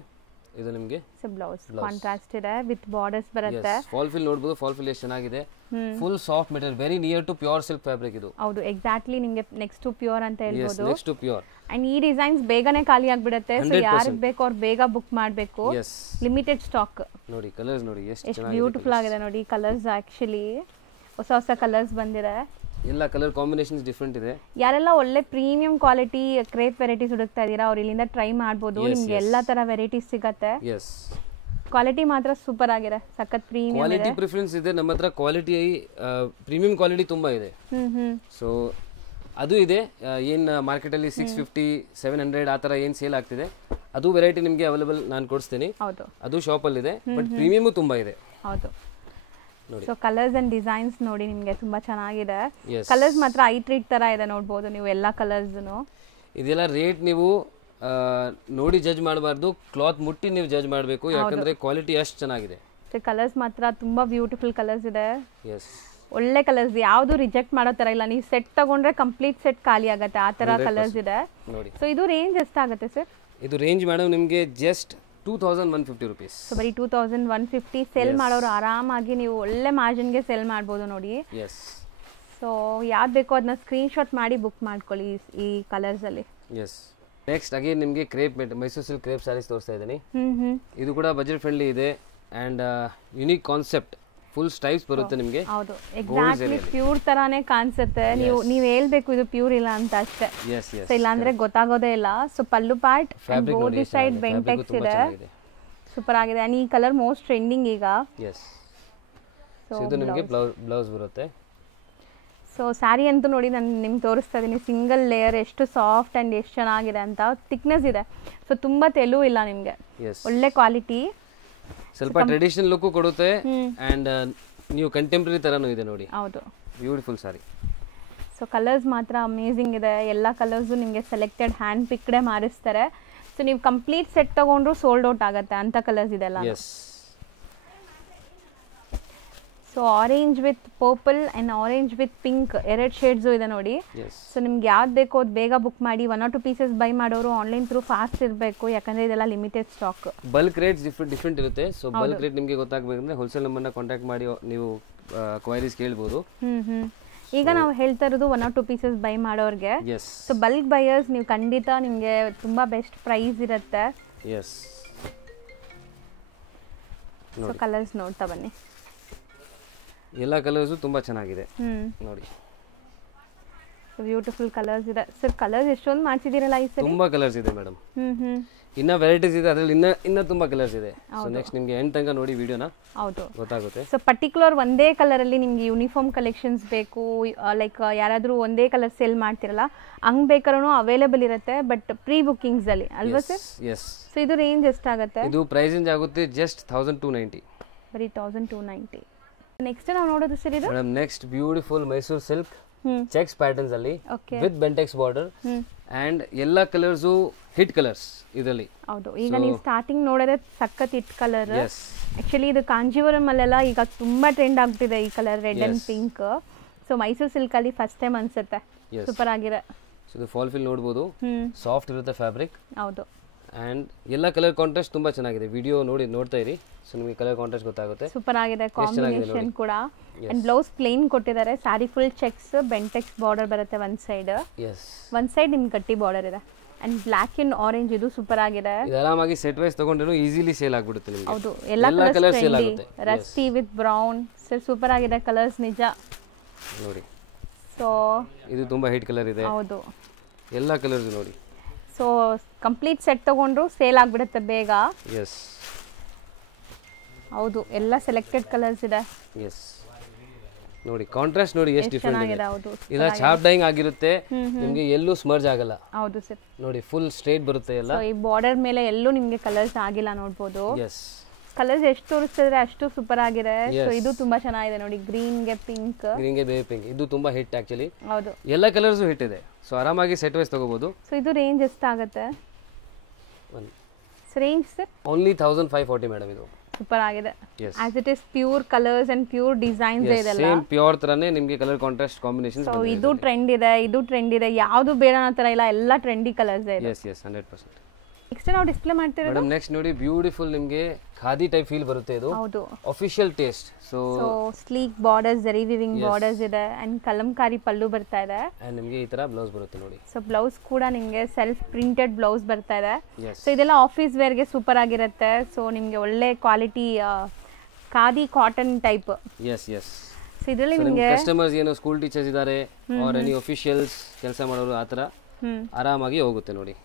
ಇದು ನಿಮಗೆ ಬ್ಲೌಸ್ ಕಾಂಟ್ರಾಸ್ಟ್ ಇದೆ ವಿತ್ ಬಾರ್ಡರ್ಸ್ ಬರುತ್ತೆ. ಫಾಲ್ ಫಿಲ್ ನೋಡಬಹುದು, ಫಾಲ್ ಫಿಲ್ ಎಷ್ಟು ಚೆನ್ನಾಗಿದೆ. Full soft material, very near to pure silk fabric ಇದು. ಹೌದು, ಎಕ್ಸಾಕ್ಟ್ಲಿ ನಿಮಗೆ ನೆಕ್ಸ್ಟ್ ಟು ಪ್ಯೂರ್ ಅಂತ ಹೇಳ್ಬೋದು. Next to pure. ಅಂಡ್ ಈ ಡಿಸೈನ್ಸ್ ಬೇಗನೆ ಖಾಲಿ ಆಗ್ಬಿಡುತ್ತೆ, ಸೊ ಯಾರಿಗೆ ಬೇಕೋ ಅವ್ರು ಬೇಗ ಬುಕ್ ಮಾಡಬೇಕು. Limited stock. ನೋಡಿ ಕಲರ್ಸ್ ನೋಡಿ ಎಷ್ಟು ಬ್ಯೂಟಿಫುಲ್ ಆಗಿದೆ ನೋಡಿ ಕಲರ್ಸ್. ಆಕ್ಚುಲಿ ಹೊಸ ಹೊಸ ಕಲರ್ಸ್ ಬಂದಿದೆ, ಎಲ್ಲ ಕಲರ್ ಕಾಂಬಿನೇಷನ್ಸ್ ಡಿಫರೆಂಟ್ ಇದೆ. ಯಾರೆಲ್ಲ ಒಳ್ಳೆ ಪ್ರೀಮಿಯಂ ಕ್ವಾಲಿಟಿ ಕ್ರೇಪ್ ವೆರೈಟೀಸ್ ಹುಡುಕ್ತಾ ಇದೀರಾ ಅವ್ರು ಇಲ್ಲಿಂದ ಟ್ರೈ ಮಾಡ್ಬೋದು. ನಿಮ್ಗೆ ಎಲ್ಲಾ ತರ ವೆರೈಟೀಸ್ ಸಿಗತ್ತೆ. ಕ್ವಾಲಿಟಿ ಮಾತ್ರ ಸೂಪರ್ ಆಗಿದೆ, ಸಖತ್ ಪ್ರೀಮಿಯಂ ಕ್ವಾಲಿಟಿ ಪ್ರಿಫರೆನ್ಸ್ ಇದೆ ನಮ್ಮ ಹತ್ರ. ಕ್ವಾಲಿಟಿ ಪ್ರೀಮಿಯಂ ಕ್ವಾಲಿಟಿ ತುಂಬಾ ಇದೆ. ಸೊ ಅದು ಇದೆ. ಏನ್ ಮಾರ್ಕೆಟ್ ಅಲ್ಲಿ 650 700 ಆ ತರ ಏನ್ ಸೇಲ್ ಆಗ್ತಿದೆ ಅದು ವೆರೈಟಿ ನಿಮಗೆ ಅವೈಲೇಬಲ್ ನಾನು ಕೊಡಿಸ್ತೀನಿ. ಅದು ಶಾಪ್ ಅಲ್ಲಿ ಇದೆ, ಬಟ್ ಪ್ರೀಮಿಯಂ ತುಂಬಾ ಇದೆ. ಹೌದು. ಸೊ ಕಲರ್ಸ್ ಅಂಡ್ ಡಿಸೈನ್ಸ್ ನೋಡಿ ನಿಮಗೆ ತುಂಬಾ ಚೆನ್ನಾಗಿದೆ. ಕಲರ್ಸ್ ಮಾತ್ರ ಐ ಟ್ರೀಟ್ ತರ ಇದೆ ನೋಡಬಹುದು ನೀವು ಎಲ್ಲಾ ಕಲರ್ಸ್. ಇದೆಲ್ಲ ರೇಟ್ ನೀವು ನೋಡಿ ಜಡ್ಜ್ ಮಾಡಬಾರ್ದು, ಕ್ಲಾತ್ ಮುಟ್ಟಿ ನೀವು ಜಡ್ಜ್ ಮಾಡಬೇಕು, ಯಾಕಂದ್ರೆ ಕ್ವಾಲಿಟಿ ಅಷ್ಟು ಚೆನ್ನಾಗಿದೆ. ಕಲರ್ಸ್ ಮಾತ್ರ ತುಂಬಾ ಬ್ಯೂಟಿಫುಲ್ ಕಲರ್ಸ್ ಇದೆ. ಒಳ್ಳೆ ಕಲರ್ಸ್, ಯಾವುದು ರಿಜೆಕ್ಟ್ ಮಾಡೋ ತರ ಇಲ್ಲ. ನೀವು ಸೆಟ್ ತಗೊಂಡ್ರೆ ಕಂಪ್ಲೀಟ್ ಸೆಟ್ ಖಾಲಿ ಆಗುತ್ತೆ ಆ ತರ ಕಲರ್ಸ್ ಇದೆ. ಸೊ ಇದು ರೇಂಜ್ ಎಷ್ಟಾಗುತ್ತೆ ಸರ್? ಇದು ರೇಂಜ್ ಮೇಡಮ್ ನಿಮಗೆ ಜಸ್ಟ್ 2150 rupees. ಸೊ ಬರೀ 2150 ಸೆಲ್ ಮಾಡೋರು ಆರಾಮಾಗಿ ನೀವು ಒಳ್ಳೆ ಮಾರ್ಜಿನ್ಗೆ ಸೆಲ್ ಮಾಡ್ಬೋದು ನೋಡಿ. ಸೊ ಯಾವ್ದು ಬೇಕೋ ಅದನ್ನ ಸ್ಕ್ರೀನ್ ಶಾಟ್ ಮಾಡಿ ಬುಕ್ ಮಾಡ್ಕೊಳ್ಳಿ ಈ ಕಲರ್ಸ್ ಅಲ್ಲಿ. ನೆಕ್ಸ್ಟ್ ಅಗೇನ್ ನಿಮಗೆ crepe Mysuru silk crepe saris ತೋರಿಸ್ತಾ ಇದ್ದೀನಿ. ಇದು ಕೂಡ ಬಜೆಟ್ ಫ್ರೆಂಡ್ಲಿ ಇದೆ and unique concept. Full styles ಬರುತ್ತೆ ನಿಮಗೆ. ಹೌದು, ಎಕ್ಸಾಕ್ಟ್ಲಿ ಪ್ಯೂರ್ ತರಾನೇ ಕಾಣಿಸುತ್ತೆ. ನೀವು ಹೇಳ್ಬೇಕು ಇದು ಪ್ಯೂರ್ ಇಲ್ಲ ಅಂತ ಅಷ್ಟೇ. ಸೊ ಇಲ್ಲ ಅಂದ್ರೆ ಗೊತ್ತಾಗೋದೇ ಇಲ್ಲ. ಸೊ ಪಲ್ಲು ಪಾರ್ಟ್ ಬೋತ್ ಸೈಡ್ ಬೆಂಟೆಕ್ಸ್ ಇದೆ, ಸೂಪರ್ ಆಗಿದೆ. ಅಂಡ್ ಈ ಕಲರ್ ಮೋಸ್ಟ್ ಟ್ರೆಂಡಿಂಗ್ ಈಗ. ಸೊ ಇದು ನಿಮಗೆ ಬ್ಲೌಸ್ ಬರುತ್ತೆ. ಸೊ ಸ್ಯಾರಿ ಅಂತೂ ನೋಡಿ ನಾನು ನಿಮ್ಗೆ ತೋರಿಸ್ತಾ ಇದ್ದೀನಿ, ಸಿಂಗಲ್ ಲೇಯರ್ ಎಷ್ಟು ಸಾಫ್ಟ್ ಅಂಡ್ ಎಷ್ಟು ಚೆನ್ನಾಗಿದೆ ಅಂತ. ಥಿಕ್ನೆಸ್ ಇದೆ, ಸೊ ತುಂಬಾ ತೆಲು ಇಲ್ಲ ನಿಮಗೆ, ಒಳ್ಳೆ ಕ್ವಾಲಿಟಿ. ಸ್ವಲ್ಪ ಟ್ರೆಡಿಷನಲ್ ಲುಕ್ ಕೊಡುತ್ತೆ ಅಂಡ್ ನೀವು ಕಂಟೆಂಪರರಿ ತರನೂ ಇದೆ ನೋಡಿ. ಹೌದು, ಬ್ಯೂಟಿಫುಲ್ ಸಾರಿ. ಸೊ ಕಲರ್ಸ್ ಮಾತ್ರ ಅಮೇಜಿಂಗ್ ಇದೆ. ಎಲ್ಲ ಕಲರ್ಸು ನಿಮಗೆ ಸೆಲೆಕ್ಟೆಡ್ ಹ್ಯಾಂಡ್ ಪಿಕ್ಡೆ ಮಾರಿಸ್ತಾರೆ. ಸೊ ನೀವು ಕಂಪ್ಲೀಟ್ ಸೆಟ್ ತಗೊಂಡ್ರು ಸೋಲ್ಡ್ ಔಟ್ ಆಗುತ್ತೆ ಅಂತ ಕಲರ್ಸ್ ಇದೆಲ್ಲ. So orange with purple and orange with pink ಎರಡು ಶೇಡ್ಸು ಇದೆ ನೋಡಿ. ಸೊ ನಿಮ್ಗೆ ಯಾವ್ದು ಬೇಕೋ ಅದು ಬೇಗ ಬುಕ್ ಮಾಡಿ. 1 or 2 ಪೀಸಸ್ ಬೈ ಮಾಡೋರು ಆನ್ಲೈನ್ ಥ್ರೂ ಫಾಸ್ಟ್ ಇರಬೇಕು, ಯಾಕಂದ್ರೆ ಇದೆಲ್ಲ limited stock. Bulk rates different ಇರುತ್ತೆ. ಸೊ ಬಲ್ಕ್ ರೇಟ್ ನಿಮಗೆ ಗೊತ್ತಾಗಬೇಕಂದ್ರೆ ಹೋಲ್ಸೇಲ್ ನಂಬರ್ನ ಕಾಂಟ್ಯಾಕ್ಟ್ ಮಾಡಿ ನೀವು ಕ್ವೈರೀಸ್ ಕೇಳ್ಬೋದು. ಈಗ ನಾವು ಹೇಳ್ತಾ ಇರೋದು 1 or 2 ಪೀಸಸ್ ಬೈ ಮಾಡೋರಿಗೆ. ಸೊ ಬಲ್ಕ್ ಬೈಯರ್ಸ್ ನೀವು ಖಂಡಿತ ನಿಮಗೆ ತುಂಬಾ ಬೆಸ್ಟ್ ಪ್ರೈಸ್ ಇರುತ್ತೆ. ಸೊ ಕಲರ್ಸ್ ನೋಡ್ತಾ ಬನ್ನಿ. ಎಲ್ಲ ಕಲರ್ಸ್ ತುಂಬಾ ಚೆನ್ನಾಗಿದೆ ನೋಡಿ. ಬ್ಯೂಟಿಫುಲ್ ಕಲರ್ಸ್ ಇದೆ ಸರ್. ಕಲರ್ಸ್ ಎಷ್ಟೊಂದು ಮಾಡ್ತಿದ್ದೀರಲ್ಲ ಈ ಸರಿ? ತುಂಬಾ ಕಲರ್ಸ್ ಇದೆ ಮೇಡಮ್. ಇನ್ನ ವೆರೈಟೀಸ್ ಇದೆ, ಅದರಲ್ಲಿ ಇನ್ನ ತುಂಬಾ ಕಲರ್ಸ್ ಇದೆ. ಸೊ ನೆಕ್ಸ್ಟ್ ನಿಮಗೆ ಎಂಡ್ ತನಕ ನೋಡಿ ವಿಡಿಯೋನ, ಹೌದು ಗೊತ್ತಾಗುತ್ತೆ. ಸೊ ಪರ್ಟಿಕ್ಯುಲರ್ ಒಂದೇ ಕಲರ್ ಅಲ್ಲಿ ನಿಮ್ಗೆ ಯೂನಿಫಾರ್ಮ್ ಕಲೆಕ್ಷನ್ಸ್ ಬೇಕು, ಲೈಕ್ ಯಾರಾದ್ರೂ ಒಂದೇ ಕಲರ್ ಸೇಲ್ ಮಾಡ್ತಿರಲ್ಲ ಹಂಗ್ ಬೇಕಾದ್ರೂ ಅವೈಲೇಬಲ್ ಇರುತ್ತೆ, ಬಟ್ ಪ್ರೀ ಬುಕಿಂಗ್ಸ್ ಅಲ್ಲಿ ಅಲ್ವಾ ಸರ್? ಸೊ ಇದು ರೇಂಜ್ ಎಷ್ಟಾಗುತ್ತೆ? ಇದು ಪ್ರೈಸ್ ರೇಂಜ್ ಆಗುತ್ತೆ ಜಸ್ಟ್ 1290. ಬರೀ 1290. ನೆಕ್ಸ್ಟ್ ನಾವು ನೋಡೋದು ಸರ್ ಇದು madam next beautiful Mysuru silk cheques patterns ಅಲ್ಲಿ ವಿತ್ ಬೆಂಟೆಕ್ಸ್ ಬಾರ್ಡರ್ ಅಂಡ್ ಎಲ್ಲ ಕಲರ್ಸ್ ಹಿಟ್ ಕಲರ್ಸ್ ಇದರಲ್ಲಿ. ಹೌದು, ಈಗ ನೀವು ಸ್ಟಾರ್ಟಿಂಗ್ ನೋಡಿದ್ರೆ ಸಖತ್ ಹಿಟ್ ಕಲರ್. ಆಕ್ಚುಲಿ ಇದು ಕಾಂಜೀವರಂ ಅಲ್ಲೆಲ್ಲ ಈಗ ತುಂಬಾ ಟ್ರೆಂಡ್ ಆಗ್ತಿದೆ ಈ colour, red and pink. So Mysuru silk ಅಲ್ಲಿ ಫಸ್ಟ್ ಟೈಮ್ ಅನ್ಸುತ್ತೆ, ಸೂಪರ್ ಆಗಿದೆ. ಸೊ ಇದು ಫಾಲ್ ಫಿಲ್ ನೋಡಬಹುದು, ಸಾಫ್ಟ್ ಇರುತ್ತೆ ಫ್ಯಾಬ್ರಿಕ್. ಹೌದು, ಅಂಡ್ ಎಲ್ಲ ಕಲರ್ ಕಾಂಟ್ರಾಸ್ಟ್ ತುಂಬಾ ಚೆನ್ನಾಗಿದೆ. ವಿಡಿಯೋ ನೋಡ್ತಾ ಇರಿ, ಸೊ ನಿಮಗೆ ಕಲರ್ ಕಾಂಟ್ರಾಸ್ಟ್ ಗೊತ್ತಾಗುತ್ತೆ. ಸೂಪರ್ ಆಗಿದೆ ಕಾಂಬಿನೇಷನ್ ಕೂಡ. ಅಂಡ್ ಬ್ಲೌಸ್ ಪ್ಲೇನ್ ಕೊಟ್ಟಿದ್ದಾರೆ, ಸಾರಿ ಫುಲ್ ಚೆಕ್ಸ್ ಬೆಂಟೆಕ್ಸ್ ಬಾರ್ಡರ್ ಬರುತ್ತೆ ಒನ್ ಸೈಡ್. ಒನ್ ಸೈಡ್ ನಿಮ್ಗೆ ಗಟ್ಟಿ ಬಾರ್ಡರ್ ಇದೆ. ಅಂಡ್ ಬ್ಲಾಕ್ ಅಂಡ್ ಆರೆಂಜ್ ಇದು ಸೂಪರ್ ಆಗಿದೆ. ಇದು ಆರಾಮಾಗಿ ಸೆಟ್ ವೈಸ್ ತಗೊಂಡ್ರು ಈಜಿಲಿ ಸೇಲ್ ಆಗ್ಬಿಡುತ್ತೆ ನಿಮಗೆ. ಹೌದು, ಎಲ್ಲ ಕಲರ್ಸ್ ಸೇಲ್ ಆಗುತ್ತೆ. Rusty with brown sir, super ಆಗಿದೆ ಕಲರ್ಸ್ ನಿಜ ನೋಡಿ. ಸೊ ಇದು ತುಂಬಾ ಹಿಟ್ ಕಲರ್ ಇದೆ. ಹೌದು, ಎಲ್ಲ ಕಲರ್ಸ್ ನೋಡಿ. ಸೊ ಕಂಪ್ಲೀಟ್ ಸೆಟ್ ತಗೊಂಡ್ರು ಸೇಲ್ ಆಗ್ಬಿಡುತ್ತೆ ಬೇಗ. ಹೌದು, ಎಲ್ಲ ಸೆಲೆಕ್ಟೆಡ್ ಕಲರ್ಸ್ ಇದೆ. ನೋಡಿ ಕಾಂಟ್ರಾಸ್ಟ್ ನೋಡಿ ಎಷ್ಟು ಡಿಫರೆಂಟ್ ಇದೆ. ಇಲ್ಲ ಚಾಪ್ ಡೈಯಿಂಗ್ ಆಗಿರುತ್ತೆ, ನಿಮಗೆ ಎಲ್ಲೂ ಸ್ಮರ್ಜ್ ಆಗಲ್ಲ. ಹೌದು ಸರ್, ನೋಡಿ ಫುಲ್ ಸ್ಟ್ರೇಟ್ ಬರುತ್ತೆ ಎಲ್ಲ. ಈ ಬಾರ್ಡರ್ ಮೇಲೆ ಎಲ್ಲೂ ನಿಮಗೆ ಕಲರ್ಸ್ ಆಗಿಲ್ಲ ನೋಡಬಹುದು. ಕಲರ್ಸ್ ಎಷ್ಟು ತೋರಿಸ್ತಿದ್ರೆ ಅಷ್ಟು ಸೂಪರ್ ಆಗಿದೆ. ಸೊ ಇದು ತುಂಬಾ ಚೆನ್ನಾಗಿದೆ ನೋಡಿ, ಗ್ರೀನ್ ಗೆ ಪಿಂಕ್, ಬೇಬಿ ಪಿಂಕ್ ಇದು ತುಂಬಾ ಹಿಟ್ ಆಕ್ಚುಲಿ. ಹೌದು, ಎಲ್ಲ ಕಲರ್ಸ್ ಹಿಟ್ ಇದೆ. ಸೊ ಆರಾಮಾಗಿ ಸೆಟ್ ವೈಸ್ ತಗೋಬಹುದು. ಸೊ ಇದು ರೇಂಜ್ ಎಷ್ಟಾಗುತ್ತೆ? Range sir only 1540 madam. ಇದು ಸೂಪರ್ ಆಗಿದೆ. As it is pure colours and pure designs ಇದೆಲ್ಲ. ಸೇಮ್ ಪ್ಯೂರ್ ತರನೇ ನಿಮಗೆ ಕಲರ್ ಕಾಂಟ್ರಾಸ್ಟ್ ಕಾಂಬಿನೇಷನ್ಸ್. ಸೊ ಇದು ಟ್ರೆಂಡ್ ಇದೆ, ಇದು ಟ್ರೆಂಡ್ ಇದೆ, ಯಾವುದು ಬೇಡ ಅನ್ನೋ ತರ ಇಲ್ಲ, ಎಲ್ಲ ಟ್ರೆಂಡಿ ಕಲರ್ಸ್ ಇದೆ. 100%. ನೆಕ್ಸ್ಟ್ ನಾವು ಡಿಸ್ಪ್ಲೇ ಮಾಡ್ತಿರೋದು ಮೇಡಮ್ ನೆಕ್ಸ್ಟ್ ನೋಡಿ ಬ್ಯೂಟಿಫುಲ್ ನಿಮಗೆ ಖಾದಿ ಟೈಪ್ ಫೀಲ್ ಬರುತ್ತೆ ಇದು. ಹೌದು. Official taste. So sleek borders, ಜರಿ ವಿವಿಂಗ್ ಬಾರ್ಡರ್ಸ್ ಇದೆ ಅಂಡ್ ಕಲಂಕಾರಿ ಪಲ್ಲು ಬರ್ತಾ ಇದೆ. ಅಂಡ್ ನಿಮಗೆ ಈ ತರ ಬ್ಲೌಸ್ ಬರುತ್ತೆ ನೋಡಿ. ಸೊ ಬ್ಲೌಸ್ ಕೂಡ ನಿಮಗೆ ಸೆಲ್ಫ್ ಪ್ರಿಂಟೆಡ್ ಬ್ಲೌಸ್ ಬರ್ತಾ ಇದೆ. Yes. ಸೊ ಇದೆಲ್ಲ ಆಫೀಸ್ ವೇರ್ಗೆ ಸೂಪರ್ ಆಗಿರುತ್ತೆ. ಸೊ ನಿಮಗೆ ಒಳ್ಳೆ quality khadi cotton type. Yes yes. So ಇದರಲ್ಲಿ ನಿಮಗೆ ಕಸ್ಟಮರ್ಸ್ ಏನು ಸ್ಕೂಲ್ ಟೀಚರ್ಸ್ ಇದ್ದಾರೆ ಆರ್ ಎನಿ ಅಫಿಷಿಯಲ್ಸ್ ಕೆಲಸ ಮಾಡೋರು ಆ ಥರ ಆರಾಮಾಗಿ ಹೋಗುತ್ತೆ ನೋಡಿ.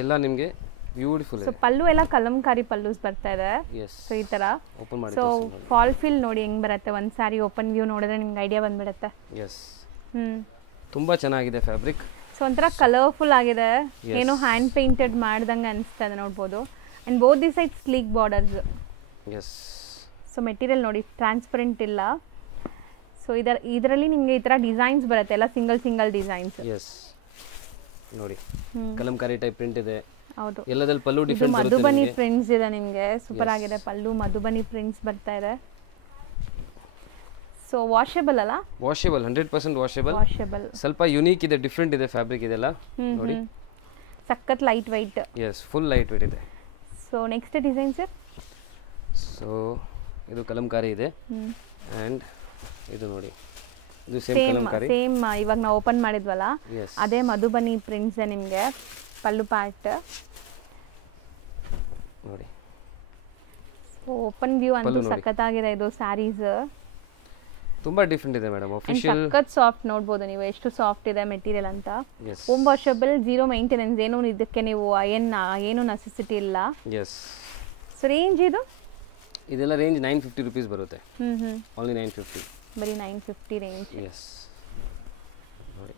ಎಲ್ಲ ನಿಮಗೆ ಬ್ಯೂಟಿಫುಲ್. ಸೊ ಪಲ್ಲು ಎಲ್ಲ ಕಲಂಕಾರಿ ಪಲ್ಲೂಸ್ ಬರ್ತಾ ಇದೆ. ಸೊ ಈ ತರ ಓಪನ್ ಮಾಡಿ. ಸೊ ಫಾಲ್ ಫಿಲ್ ನೋಡಿ ಹೆಂಗ್ ಬರುತ್ತೆ. ಒಂದು ಸಾರಿ ಓಪನ್ ವ್ಯೂ ನೋಡಿದ್ರೆ ನಿಮ್ಗೆ ಐಡಿಯಾ ಬಂದ್ಬಿಡುತ್ತೆ. ಎಸ್. ತುಂಬಾ ಚೆನ್ನಾಗಿದೆ ಫ್ಯಾಬ್ರಿಕ್. ಸೊ ಒಂಥರ ಕಲರ್ಫುಲ್ ಆಗಿದೆ. ಏನೋ ಹ್ಯಾಂಡ್ ಪೇಂಟೆಡ್ ಮಾಡ್ದಂಗೆ ಅನಿಸ್ತಾ ಇದೆ ನೋಡ್ಬೋದು. And both the side sleek borders. Yes. So material ನೋಡಿ ಟ್ರಾನ್ಸ್ಪರೆಂಟ್ ಇಲ್ಲ. ಸೊ ಇದರಲ್ಲಿ ನಿಮಗೆ ಈ ಥರ ಡಿಸೈನ್ಸ್ ಬರುತ್ತೆ, ಎಲ್ಲ ಸಿಂಗಲ್ ಸಿಂಗಲ್ ಡಿಸೈನ್ಸ್. ಎಸ್ ನೋಡಿ ಕಲಂಕಾರಿ ಟೈಪ್ ಪ್ರಿಂಟ್ ಇದೆ. ಹೌದು. ಎಲ್ಲದಲ್ಲಿ ಪಲ್ಲು ಡಿಫರೆಂಟ್ ಬರುತ್ತೆ. ಮಧುಬನಿ ಪ್ರಿಂಟ್ಸ್ ಇದೆ ನಿಮಗೆ. ಸೂಪರ್ ಆಗಿದೆ ಪಲ್ಲು, ಮಧುಬನಿ ಪ್ರಿಂಟ್ಸ್ ಬರ್ತಾ ಇದೆ. ಸೊ ವಾಷೇಬಲ್ ಅಲ್ಲ? Washable, 100% washable. ವಾಷೇಬಲ್. ಸ್ವಲ್ಪ ಯುನೀಕ್ ಇದೆ, ಡಿಫರೆಂಟ್ ಇದೆ ಫ್ಯಾಬ್ರಿಕ್ ಇದೆಲ್ಲ ನೋಡಿ. ಸಖತ್ light weight. Yes, full light weight ಇದೆ. So next design sir. So ಇದು ಕಲಂಕಾರಿ ಇದೆ ಅಂಡ್ ಇದು ನೋಡಿ ಇದು ಸೇಮ್ ಕಲಂಕಾರಿ. ಸೇಮ್ ಇವಾಗ ನಾವು ಓಪನ್ ಮಾಡಿದ್ವಲ್ಲ ಅದೇ ಮಧುಬನಿ ಪ್ರಿಂಟ್ಸ್ ನಿಮಗೆ ಪಲ್ಲು ಪಾರ್ಟ್ ನೋಡಿ. ಸೊ ಓಪನ್ ವ್ಯೂ ಅಂತೂ ಸಖತ್ತಾಗಿದೆ. ಇದು ಸ್ಯಾರೀಸ್ ತುಂಬಾ ಡಿಫರೆಂಟ್ ಇದೆ ಮೇಡಮ್. ಅಫಿಷಿಯಲ್ ಸಖತ್ ಸಾಫ್ಟ್ ನೋಡಬಹುದು ನೀವು ಎಷ್ಟು ಸಾಫ್ಟ್ ಇದೆ ಮೆಟೀರಿಯಲ್ ಅಂತ. ಹೋಮ್ ವಾಷಬಲ್, ಜೀರೋ ಮೇಂಟೆನೆನ್ಸ್, ಏನು ಇದಕ್ಕೆ ನೀವು ಏನು ನೆಸೆಸಿಟಿ ಇಲ್ಲ. ಎಸ್. ಸೊ ರೇಂಜ್ ಇದೆಲ್ಲ ರೇಂಜ್ 950 ರೂಪೀಸ್ ಬರುತ್ತೆ. ಓನ್ಲಿ 950. ಬರೀ 950 ರೇಂಜ್. ಎಸ್ ನೋಡಿ.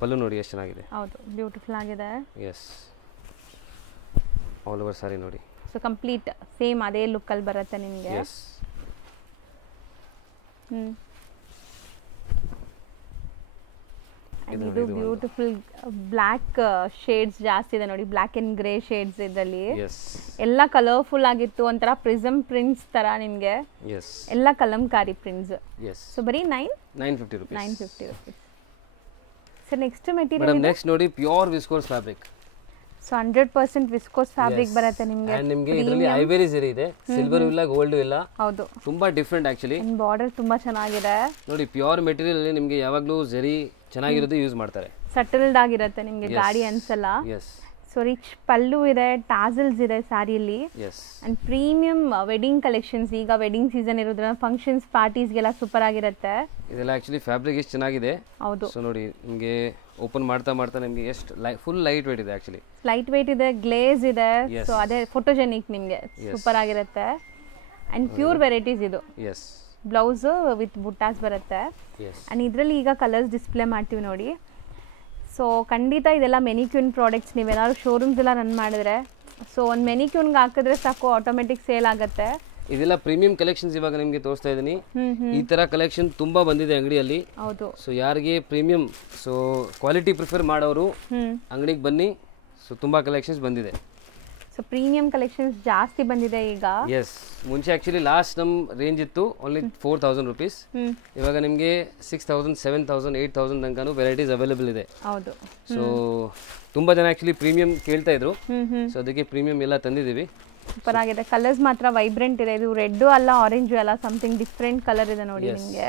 ಪಲ್ಲು ನೋಡಿ ಎಷ್ಟು ಚೆನ್ನಾಗಿದೆ. ಹೌದು, ಬ್ಯೂಟಿಫುಲ್ ಆಗಿದೆ. ಎಸ್. ಆಲ್ ಓವರ್ ಸಾರಿ ನೋಡಿ. ಸೊ ಕಂಪ್ಲೀಟ್ ಸೇಮ್ ಅದೇ ಲುಕ್ ಅಲ್ಲಿ ಬರುತ್ತೆ ನಿಮಗೆ. ಎಸ್. ಇದು ಬ್ಯೂಟಿಫುಲ್ ಬ್ಲ್ಯಾಕ್ ಶೇಡ್ಸ್ ಜಾಸ್ತಿ ಇದೆ ನೋಡಿ. ಬ್ಲ್ಯಾಕ್ ಅಂಡ್ ಗ್ರೇ ಶೇಡ್ಸ್ ಇದರಲ್ಲಿ ಎಲ್ಲ ಕಲರ್ಫುಲ್ ಆಗಿತ್ತು. ಒಂಥರ ಪ್ರಿಸಮ್ ಪ್ರಿಂಟ್ಸ್ ತರ ನಿಮಗೆ. ಎಲ್ಲ ಕಲಂಕಾರಿ ಪ್ರಿಂಟ್ಸ್. ಸೊ ಬರೀ 950 rupees. 950 rupees. So next material next ನೋಡಿ pure viscose fabric. So 100% viscose fabric ಬರುತ್ತೆ ನಿಮಗೆ. ನಿಮಗೆ ಇದರಲ್ಲಿ ಐವರಿ ಜರಿ ಇದೆ, ಸಿಲ್ವರ್ ಇಲ್ಲ, ಗೋಲ್ಡ್ ಇಲ್ಲ. ಹೌದು, ತುಂಬಾ ಡಿಫರೆಂಟ್ ಆಕ್ಚುಲಿ. ಬಾರ್ಡರ್ ತುಂಬಾ ಚೆನ್ನಾಗಿದೆ ನೋಡಿ. ಪ್ಯೂರ್ ಮೆಟೀರಿಯಲ್ ಅಲ್ಲಿ ನಿಮಗೆ ಯಾವಾಗಲೂ ಜರಿ ಚೆನ್ನಾಗಿರೋದು ಯೂಸ್ ಮಾಡ್ತಾರೆ. ಸಟಲ್ಡ್ ಆಗಿರುತ್ತೆ ನಿಮಗೆ, ಗಾಡಿ ಅನ್ಸಲ್ಲ. ಸೊ ರಿಚ್ ಪಲ್ಲು ಇದೆ, ಟಾಸಲ್ಸ್ ಇದೆ ಸ್ಯಾರಿಯಲ್ಲಿ. And premium wedding collections. ಈಗ ವೆಡ್ಡಿಂಗ್ ಸೀಸನ್ ಇರೋದ್ರಿಂದ ಫಂಕ್ಷನ್ಸ್ ಪಾರ್ಟೀಸ್ಗೆಲ್ಲ ಸೂಪರ್ ಆಗಿರುತ್ತೆ. ಇದೆಲ್ಲ ಆಕ್ಚುಲಿ ಫ್ಯಾಬ್ರಿಕ್ ಎಷ್ಟು ಚೆನ್ನಾಗಿದೆ. ಹೌದು. ಸೊ ನೋಡಿ ನಿಮಗೆ ಓಪನ್ ಮಾಡ್ತಾ ಮಾಡ್ತಾ ನಿಮಗೆ ಎಷ್ಟು ಫುಲ್ ಲೈಟ್ ವೇಟ್ ಇದೆ. ಆಕ್ಚುಲಿ ಲೈಟ್ ವೇಟ್ ಇದೆ, ಗ್ಲೇಸ್ ಇದೆ. ಸೊ ಅದೇ ಫೋಟೋಜೆನಿಕ್ ನಿಮಗೆ ಸೂಪರ್ ಆಗಿರುತ್ತೆ. ಅಂಡ್ ಪ್ಯೂರ್ ವೆರೈಟೀಸ್ ಇದು. ಬ್ಲೌಸ್ ವಿತ್ ಬುಟ್ಟಾಸ್ ಬರುತ್ತೆ. ಅಂಡ್ ಇದರಲ್ಲಿ ಈಗ ಕಲರ್ಸ್ ಡಿಸ್ಪ್ಲೇ ಮಾಡ್ತೀವಿ ನೋಡಿ. ಸೊ ಖಂಡಿತ ಇದೆಲ್ಲ ಮೆನಿಕ್ಯೂನ್ ಪ್ರಾಡಕ್ಟ್ಸ್. ನೀವೇನಾದ್ರು ಶೋರೂಮ್ಸ್ ಎಲ್ಲ ರನ್ ಮಾಡಿದ್ರೆ ಸೊ ಒಂದು ಮೆನಿಕ್ಯೂನ್ಗೆ ಹಾಕಿದ್ರೆ ಸಾಕು, ಆಟೋಮೆಟಿಕ್ ಸೇಲ್ ಆಗುತ್ತೆ. ಇದೆಲ್ಲ ಪ್ರೀಮಿಯಂ ಕಲೆಕ್ಷನ್ಸ್ ಇವಾಗ ನಿಮಗೆ ತೋರಿಸ್ತಾ ಇದ್ದೀನಿ. ಈ ತರ ಕಲೆಕ್ಷನ್ ತುಂಬಾ ಬಂದಿದೆ ಅಂಗಡಿಯಲ್ಲಿ. ಹೌದು. ಸೊ ಯಾರಿಗೆ ಪ್ರೀಮಿಯಂ ಸೊ ಕ್ವಾಲಿಟಿ ಪ್ರಿಫರ್ ಮಾಡೋರು ಅಂಗಡಿಗೆ ಬನ್ನಿ. ಸೊ ತುಂಬಾ ಕಲೆಕ್ಷನ್ಸ್ ಬಂದಿದೆ. ಸೊ ಪ್ರೀಮಿಯಂ ಕಲೆಕ್ಷನ್ಸ್ ಜಾಸ್ತಿ ಬಂದಿದೆ ಈಗ. ಎಸ್. ಮುಂಚೆ ಆಕ್ಚುಲಿ ಲಾಸ್ಟ್ ನಮ್ಮ ರೇಂಜ್ ಇತ್ತು ಓನ್ಲಿ 4000 ರೂಪೀಸ್. ಇವಾಗ ನಿಮಗೆ 6000, 7000, 8000 ತನಕನೂ ವೆರೈಟೀಸ್ ಅವೈಲೇಬಲ್ ಇದೆ. ಹೌದು. ಸೊ ತುಂಬಾ ಜನ ಆಕ್ಚುಲಿ ಪ್ರೀಮಿಯಂ ಕೇಳ್ತಾ ಇದ್ರು. ಸೊ ಅದಕ್ಕೆ ಪ್ರೀಮಿಯಂ ಎಲ್ಲ ತಂದಿದ್ದೀವಿ. ಸೂಪರ್ ಆಗಿದೆ. ಕಲರ್ಸ್ ಮಾತ್ರ ವೈಬ್ರೆಂಟ್ ಇದೆ. ಇದು ರೆಡ್ ಅಲ್ಲ, ಆರೆಂಜ್ ಅಲ್ಲ, ಸಮಥಿಂಗ್ ಡಿಫ್ರೆಂಟ್ ಕಲರ್ ಇದೆ ನೋಡಿ ನಿಮಗೆ.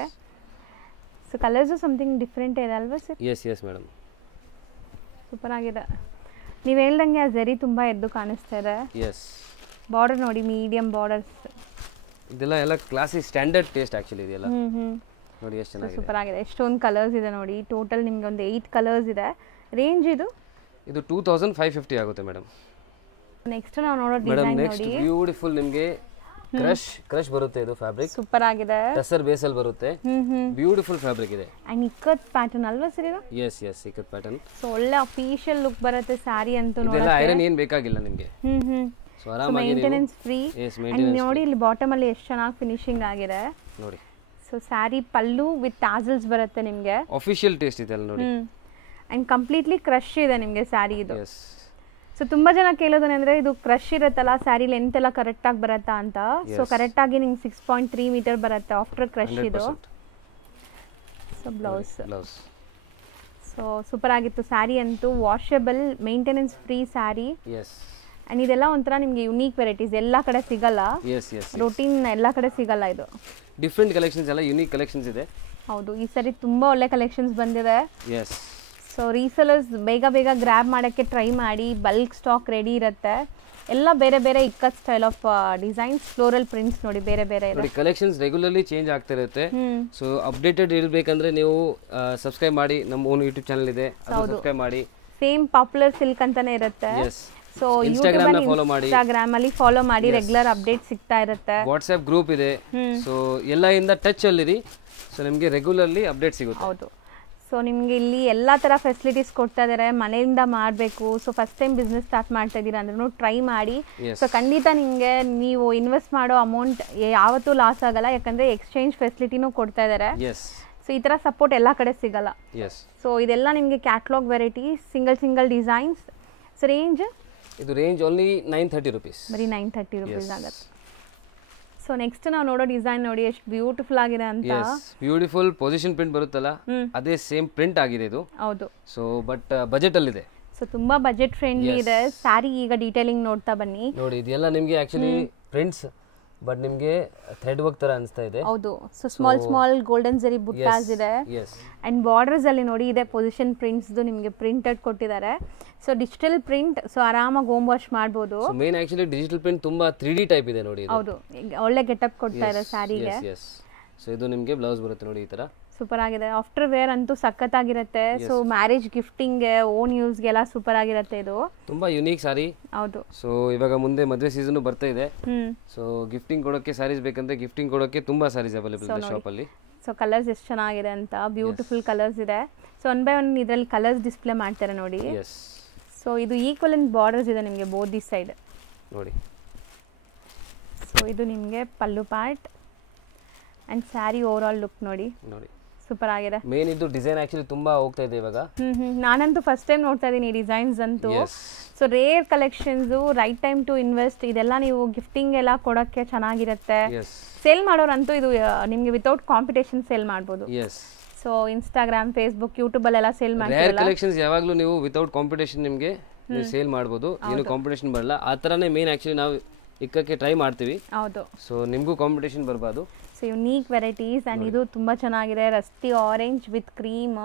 ಸೊ ಕಲರ್ಸ್ ಸಮಥಿಂಗ್ ಡಿಫ್ರೆಂಟ್ ಇದೆ ಅಲ್ವಾ sir? Yes yes madam. Super ಆಗಿದೆ. ನೀವು ಹೇಳ್ದಂಗೆ ಆ ಜರಿ ತುಂಬಾ ಎದ್ದು ಕಾಣಿಸ್ತಾ ಇದೆ. ಎಸ್. ಬಾರ್ಡರ್ ನೋಡಿ, ಮೀಡಿಯಂ ಬಾರ್ಡರ್ಸ್. ಇದೆಲ್ಲ ಎಲ್ಲ ಕ್ಲಾಸಿಕ್ ಸ್ಟ್ಯಾಂಡರ್ಡ್ ಟೇಸ್ಟ್ ಆಕ್ಚುಲಿ ಇದೆಲ್ಲ ನೋಡಿ ಎಷ್ಟು ಚೆನ್ನಾಗಿದೆ. ಸೂಪರ್ ಆಗಿದೆ. ಎಷ್ಟೊಂದು ಕಲರ್ಸ್ ಇದೆ ನೋಡಿ. ಟೋಟಲ್ ನಿಮಗೆ ಒಂದು 8 ಕಲರ್ಸ್ ಇದೆ. ರೇಂಜ್ ಇದು 2550 ಆಗುತ್ತೆ ಮೇಡಮ್. ನೆಕ್ಸ್ಟ್ ನಾವು ನೋಡೋ ಡಿಸೈನ್ ನೋಡಿ. ಬ್ಯೂಟಿಫುಲ್ ನಿಮಗೆ ಕ್ರಶ್ ಬರುತ್ತೆ. ಇದು ಫ್ಯಾಬ್ರಿಕ್ ಸೂಪರ್ ಆಗಿದೆ. ಟಸರ್ ಬೇಸ್ ಅಲ್ಲಿ ಬರುತ್ತೆ. ಬ್ಯೂಟಿಫುಲ್ ಫ್ಯಾಬ್ರಿಕ್ ಇದೆ. ಅಂಡ್ ಇಕ್ಕತ್ ಪ್ಯಾಟರ್ನ್ ಅಲ್ವಾ ಸರ್ ಇದು? Yes yes, ikat pattern. So ಒಳ್ಳೆ ಅಫಿಷಿಯಲ್ ಲುಕ್ ಬರುತ್ತೆ ಸಾರಿ ಅಂತೂ. ಇದೆಲ್ಲ ಐರನ್ ಏನು ಬೇಕಾಗಿಲ್ಲ ನಿಮಗೆ. ಸೊ ಆರಾಮಾಗಿ ಮೇಂಟೆನೆನ್ಸ್ ಫ್ರೀ. ಅಂಡ್ ನೋಡಿ ಇಲ್ಲಿ ಬಾಟಮ್ ಅಲ್ಲಿ ಎಷ್ಟು ಚೆನ್ನಾಗಿ ಫಿನಿಶಿಂಗ್ ಆಗಿದೆ ನೋಡಿ. So sari pallu with tassels ಬರುತ್ತೆ ನಿಮಗೆ. ಅಫಿಷಿಯಲ್ ಟೇಸ್ಟ್ ಇದೆ ನೋಡಿ. ಅಂಡ್ ಕಂಪ್ಲೀಟ್ಲಿ ಕ್ರಶ್ ಇದೆ ನಿಮಗೆ ಸ್ಯಾರಿ ಇದು. ಸೊ ತುಂಬಾ ಜನ ಕೇಳೋದೇನೆಂದ್ರೆ ಇದು ಕ್ರಶ್ ಇರುತ್ತಲ್ಲ ಸ್ಯಾರಿ ಲೆಂತ್ ಎಲ್ಲ ಕರೆಕ್ಟ್ ಆಗಿ ಬರುತ್ತಾ ಅಂತ. ಸೊ ಕರೆಕ್ಟ್ ಆಗಿ ನಿಮ್ಗೆ 6.3 ಮೀಟರ್ ಬರುತ್ತೆ ಆಫ್ಟರ್ ಕ್ರಶ್ ಇದು. So blouse. So so super ಆಗಿತ್ತು ಸ್ಯಾರಿ ಅಂತೂ, washable, maintenance free sari. Yes. And ಇದೆಲ್ಲ ಒಂಥರ ನಿಮಗೆ ಯುನೀಕ್ ವೆರೈಟೀಸ್, ಎಲ್ಲ ಕಡೆ ಸಿಗಲ್ಲ. S S. ರೂಟೀನ್ ಎಲ್ಲ ಕಡೆ ಸಿಗಲ್ಲ ಇದು. ಡಿಫ್ರೆಂಟ್ ಕಲೆಕ್ಷನ್ಸ್ ಎಲ್ಲ ಯುನೀಕ್ ಕಲೆಕ್ಷನ್ಸ್ ಇದೆ. ಹೌದು, ಈ ಸರಿ ತುಂಬ ಒಳ್ಳೆ ಕಲೆಕ್ಷನ್ಸ್ ಬಂದಿದೆ. ಎಸ್. ಸೊ ರೀಸೆಲರ್ಸ್ ಬೇಗ ಬೇಗ ಗ್ರ್ಯಾಬ್ ಮಾಡೋಕ್ಕೆ ಟ್ರೈ ಮಾಡಿ, ಬಲ್ಕ್ ಸ್ಟಾಕ್ ರೆಡಿ ಇರುತ್ತೆ. ಎಲ್ಲ ಬೇರೆ ಬೇರೆ ikat style of designs, floral prints ನೋಡಿ ಬೇರೆ ಬೇರೆ ಇದೆ. ನೋಡಿ ಕಲೆಕ್ಷನ್ಸ್ ರೆಗ್ಯುಲರ್ಲಿ ಚೇಂಜ್ ಆಗ್ತಾ ಇರುತ್ತೆ. ಸೊ ಅಪ್ಡೇಟೆಡ್ ಇರಬೇಕಂದ್ರೆ ನೀವು ಸಬ್ಸ್ಕ್ರೈಬ್ ಮಾಡಿ, ನಮ್ಮ ಓನ್ ಯೂಟ್ಯೂಬ್ ಚಾನಲ್ ಇದೆ, ಸಬ್ಸ್ಕ್ರೈಬ್ ಮಾಡಿ. ಸೇಮ್ ಪಾಪ್ಯುಲರ್ ಸಿಲ್ಕ್ ಅಂತಾನೆ ಇರುತ್ತೆ. ಸೊ ಇನ್ಸ್ಟಾಗ್ರಾಮ್ ಅಲ್ಲಿ ಫಾಲೋ ಮಾಡಿ, ರೆಗ್ಯುಲರ್ ಅಪ್ಡೇಟ್ ಸಿಗ್ತಾ ಇರುತ್ತೆ. ವಾಟ್ಸ್ಆಪ್ ಗ್ರೂಪ್ ಇದೆ. ಸೊ ಎಲ್ಲದಿಂದ ಟಚ್ ಅಲ್ಲಿರಿ, ಸೊ ನಿಮಗೆ ರೆಗ್ಯುಲರ್ಲಿ ಅಪ್ಡೇಟ್ ಸಿಗುತ್ತೆ. ಹೌದು. ಸೊ ನಿಮಗೆ ಇಲ್ಲಿ ಎಲ್ಲ ಥರ ಫೆಸಿಲಿಟೀಸ್ ಕೊಡ್ತಾ ಇದ್ದಾರೆ, ಮನೆಯಿಂದ ಮಾಡಬೇಕು. So first time business start ಮಾಡ್ತಾ ಇದ್ದೀರಾ ಅಂದ್ರೂ ಟ್ರೈ ಮಾಡಿ. ಸೊ ಖಂಡಿತ ನಿಮಗೆ ನೀವು ಇನ್ವೆಸ್ಟ್ ಮಾಡೋ ಅಮೌಂಟ್ ಯಾವತ್ತೂ ಲಾಸ್ ಆಗಲ್ಲ, ಯಾಕಂದರೆ ಎಕ್ಸ್ಚೇಂಜ್ ಫೆಸಿಲಿಟಿನೂ ಕೊಡ್ತಾ ಇದ್ದಾರೆ. ಸೊ ಈ ಥರ ಸಪೋರ್ಟ್ ಎಲ್ಲ ಕಡೆ ಸಿಗಲ್ಲ. ಸೊ ಇದೆಲ್ಲ ನಿಮಗೆ catalogue varieties, single designs. So ಇದು ರೇಂಜ್ ಓನ್ಲಿ 930 rupees. ಬರೀ 930 rupees ಆಗುತ್ತೆ. ಸೊ ನೆಕ್ಸ್ಟ್ ನಾವು ನೋಡೋ ಡಿಸೈನ್ ನೋಡಿ ಎಷ್ಟು ಬ್ಯೂಟಿಫುಲ್ ಆಗಿದೆ ಅಂತ. ಬ್ಯೂಟಿಫುಲ್ ಪೊಸಿಷನ್ ಪ್ರಿಂಟ್ ಬರುತ್ತಲ್ಲ, ಅದೇ ಸೇಮ್ ಪ್ರಿಂಟ್ ಆಗಿದೆ ಇದು. ಹೌದು. ಸೊ ಬಟ್ ಬಜೆಟ್ ಅಲ್ಲಿ ಇದೆ. ಸೊ ತುಂಬಾ ಬಜೆಟ್ ಫ್ರೆಂಡ್ಲಿ ಇದೆ ಸ್ಯಾರಿ. ಈಗ ಡೀಟೇಲಿಂಗ್ ನೋಡ್ತಾ ಬನ್ನಿ. ನೋಡಿ ಇದೆಲ್ಲ ನಿಮಗೆ ಆಕ್ಚುಲಿ ಪ್ರಿಂಟ್ಸ್, ಬಟ್ ನಿಮಗೆ ಥ್ರೆಡ್ ವರ್ಕ್ ತರ ಅನಿಸ್ತಾ ಇದೆ. ಹೌದು. ಸೊ ಸ್ಮಾಲ್ ಗೋಲ್ಡನ್ ಜರಿ ಬುಟ್ಟಾಸ್ ಇದೆ. ಅಂಡ್ ಬಾರ್ಡರ್ಸ್ ಅಲ್ಲಿ ನೋಡಿ ಇದೆ ಪೊಸಿಷನ್ ಪ್ರಿಂಟ್ಸ್ ನಿಮಗೆ ಪ್ರಿಂಟೆಡ್ ಕೊಟ್ಟಿದ್ದಾರೆ. ಸೊ ಡಿಜಿಟಲ್ ಪ್ರಿಂಟ್, ಸೊ ಆರಾಮಾಗಿ ಹೋಮ್ ವಾಶ್ ಮಾಡಬಹುದು. So main actually digital print ತುಂಬಾ 3D ಟೈಪ್ ಇದೆ ನೋಡಿ. ಹೌದು, ಒಳ್ಳೆ ಗೆಟಪ್ ಕೊಡ್ತಾ ಇದೆ ಸ್ಯಾರಿಗೆ. ಸೊ ಇದು ನಿಮಗೆ ಬ್ಲೌಸ್ ಬರುತ್ತೆ ನೋಡಿ ಈ ತರ. ಸೂಪರ್ ಆಗಿದೆ. ಆಫ್ಟರ್ ವೇರ್ ಅಂತೂ ಸಖತ್ತಾಗಿರುತ್ತೆ. ಸೊ ಮ್ಯಾರೇಜ್ ಗಿಫ್ಟಿಂಗ್ಗೆ, ಓನ್ ಯೂಸ್ಗೆಲ್ಲ ಸೂಪರ್ ಆಗಿರುತ್ತೆ ಇದು. ತುಂಬಾ ಯುನೀಕ್ ಸಾರಿ. ಹೌದು. ಸೊ ಇವಾಗ ಮುಂದೆ ಮದುವೆ ಸೀಸನ್ ಬರ್ತಾ ಇದೆ. ಸೊ ಗಿಫ್ಟಿಂಗ್ ಕೊಡೋಕೆ ಸಾರೀಸ್ ಬೇಕಂದ್ರೆ ಗಿಫ್ಟಿಂಗ್ ಕೊಡೋಕೆ ತುಂಬಾ ಸಾರೀಸ್ ಅವೈಲೇಬಲ್ ಇದೆ ಶಾಪ್ ಅಲ್ಲಿ. ಸೊ ಕಲರ್ಸ್ ಎಷ್ಟು ಚೆನ್ನಾಗಿದೆ ಅಂತ, ಬ್ಯೂಟಿಫುಲ್ ಕಲರ್ಸ್ ಇದೆ. ಸೊ ಒನ್ ಬೈ ಒನ್ ಇದರಲ್ಲಿ ಕಲರ್ಸ್ ಡಿಸ್ಪ್ಲೇ ಮಾಡ್ತಾರೆ ನೋಡಿ. ಸೊ ಇದು ಈಕ್ವಲೆಂಟ್ ಬಾರ್ಡರ್ಸ್ ಇದೆ ನಿಮಗೆ ಬೋತ್ ದಿಸ್ ಸೈಡ್ ನೋಡಿ. ಸೊ ಇದು ನಿಮಗೆ pallu part and sari overall look ನೋಡಿ. ಸೂಪರ್ ಆಗಿದೆ. ಮೇನ್ ಇದು ಡಿಸೈನ್ ಆಕ್ಚುಲಿ ತುಂಬಾ ಹೋಗ್ತಾ ಇದೆ ಇವಾಗ. ನಾನಂತೂ ಫಸ್ಟ್ ಟೈಮ್ ನೋಡ್ತಾ ಇದ್ದೀನಿ ಈ ಡಿಸೈನ್ಸ್ ಅಂತೂ. So rare collections, right time to invest. ಇದೆಲ್ಲ ನೀವು ಗಿಫ್ಟಿಂಗ್ ಎಲ್ಲ ಕೊಡೋಕ್ಕೆ ಚೆನ್ನಾಗಿರುತ್ತೆ. ಸೇಲ್ ಮಾಡೋರಂತೂ ಇದು ನಿಮಗೆ ವಿತೌಟ್ ಕಾಂಪಿಟೇಷನ್ ಸೇಲ್ ಮಾಡ್ಬೋದು. ಸೊ ಇನ್ಸ್ಟಾಗ್ರಾಮ್, ಫೇಸ್ಬುಕ್, ಯೂಟ್ಯೂಬ್ ಅಲ್ಲೆಲ್ಲ ಸೇಲ್ ಮಾಡ್ತೀರಾ. ರೇರ್ ಕಲೆಕ್ಷನ್ಸ್ ಯಾವಾಗಲೂ ನೀವು ವಿತೌಟ್ ಕಾಂಪಿಟೇಷನ್ ನಿಮಗೆ ನೀವು ಸೇಲ್ ಮಾಡ್ಬೋದು, ಏನು ಕಾಂಪಿಟೇಷನ್ ಬರಲ್ಲ. ಆ ಥರನೇ ಮೇನ್ ಆಕ್ಚುಲಿ ನಾವು ಇಕ್ಕಕ್ಕೆ ಟ್ರೈ ಮಾಡ್ತೀವಿ. ಹೌದು. ಸೊ ನಿಮಗೂ ಕಾಂಪಿಟೇಷನ್ ಬರಬಾರ್ದು. ಸೊ ಯುನೀಕ್ ವೆರೈಟೀಸ್ ಅಂಡ್ ಇದು ತುಂಬಾ ಚೆನ್ನಾಗಿದೆ. Rusty orange with cream.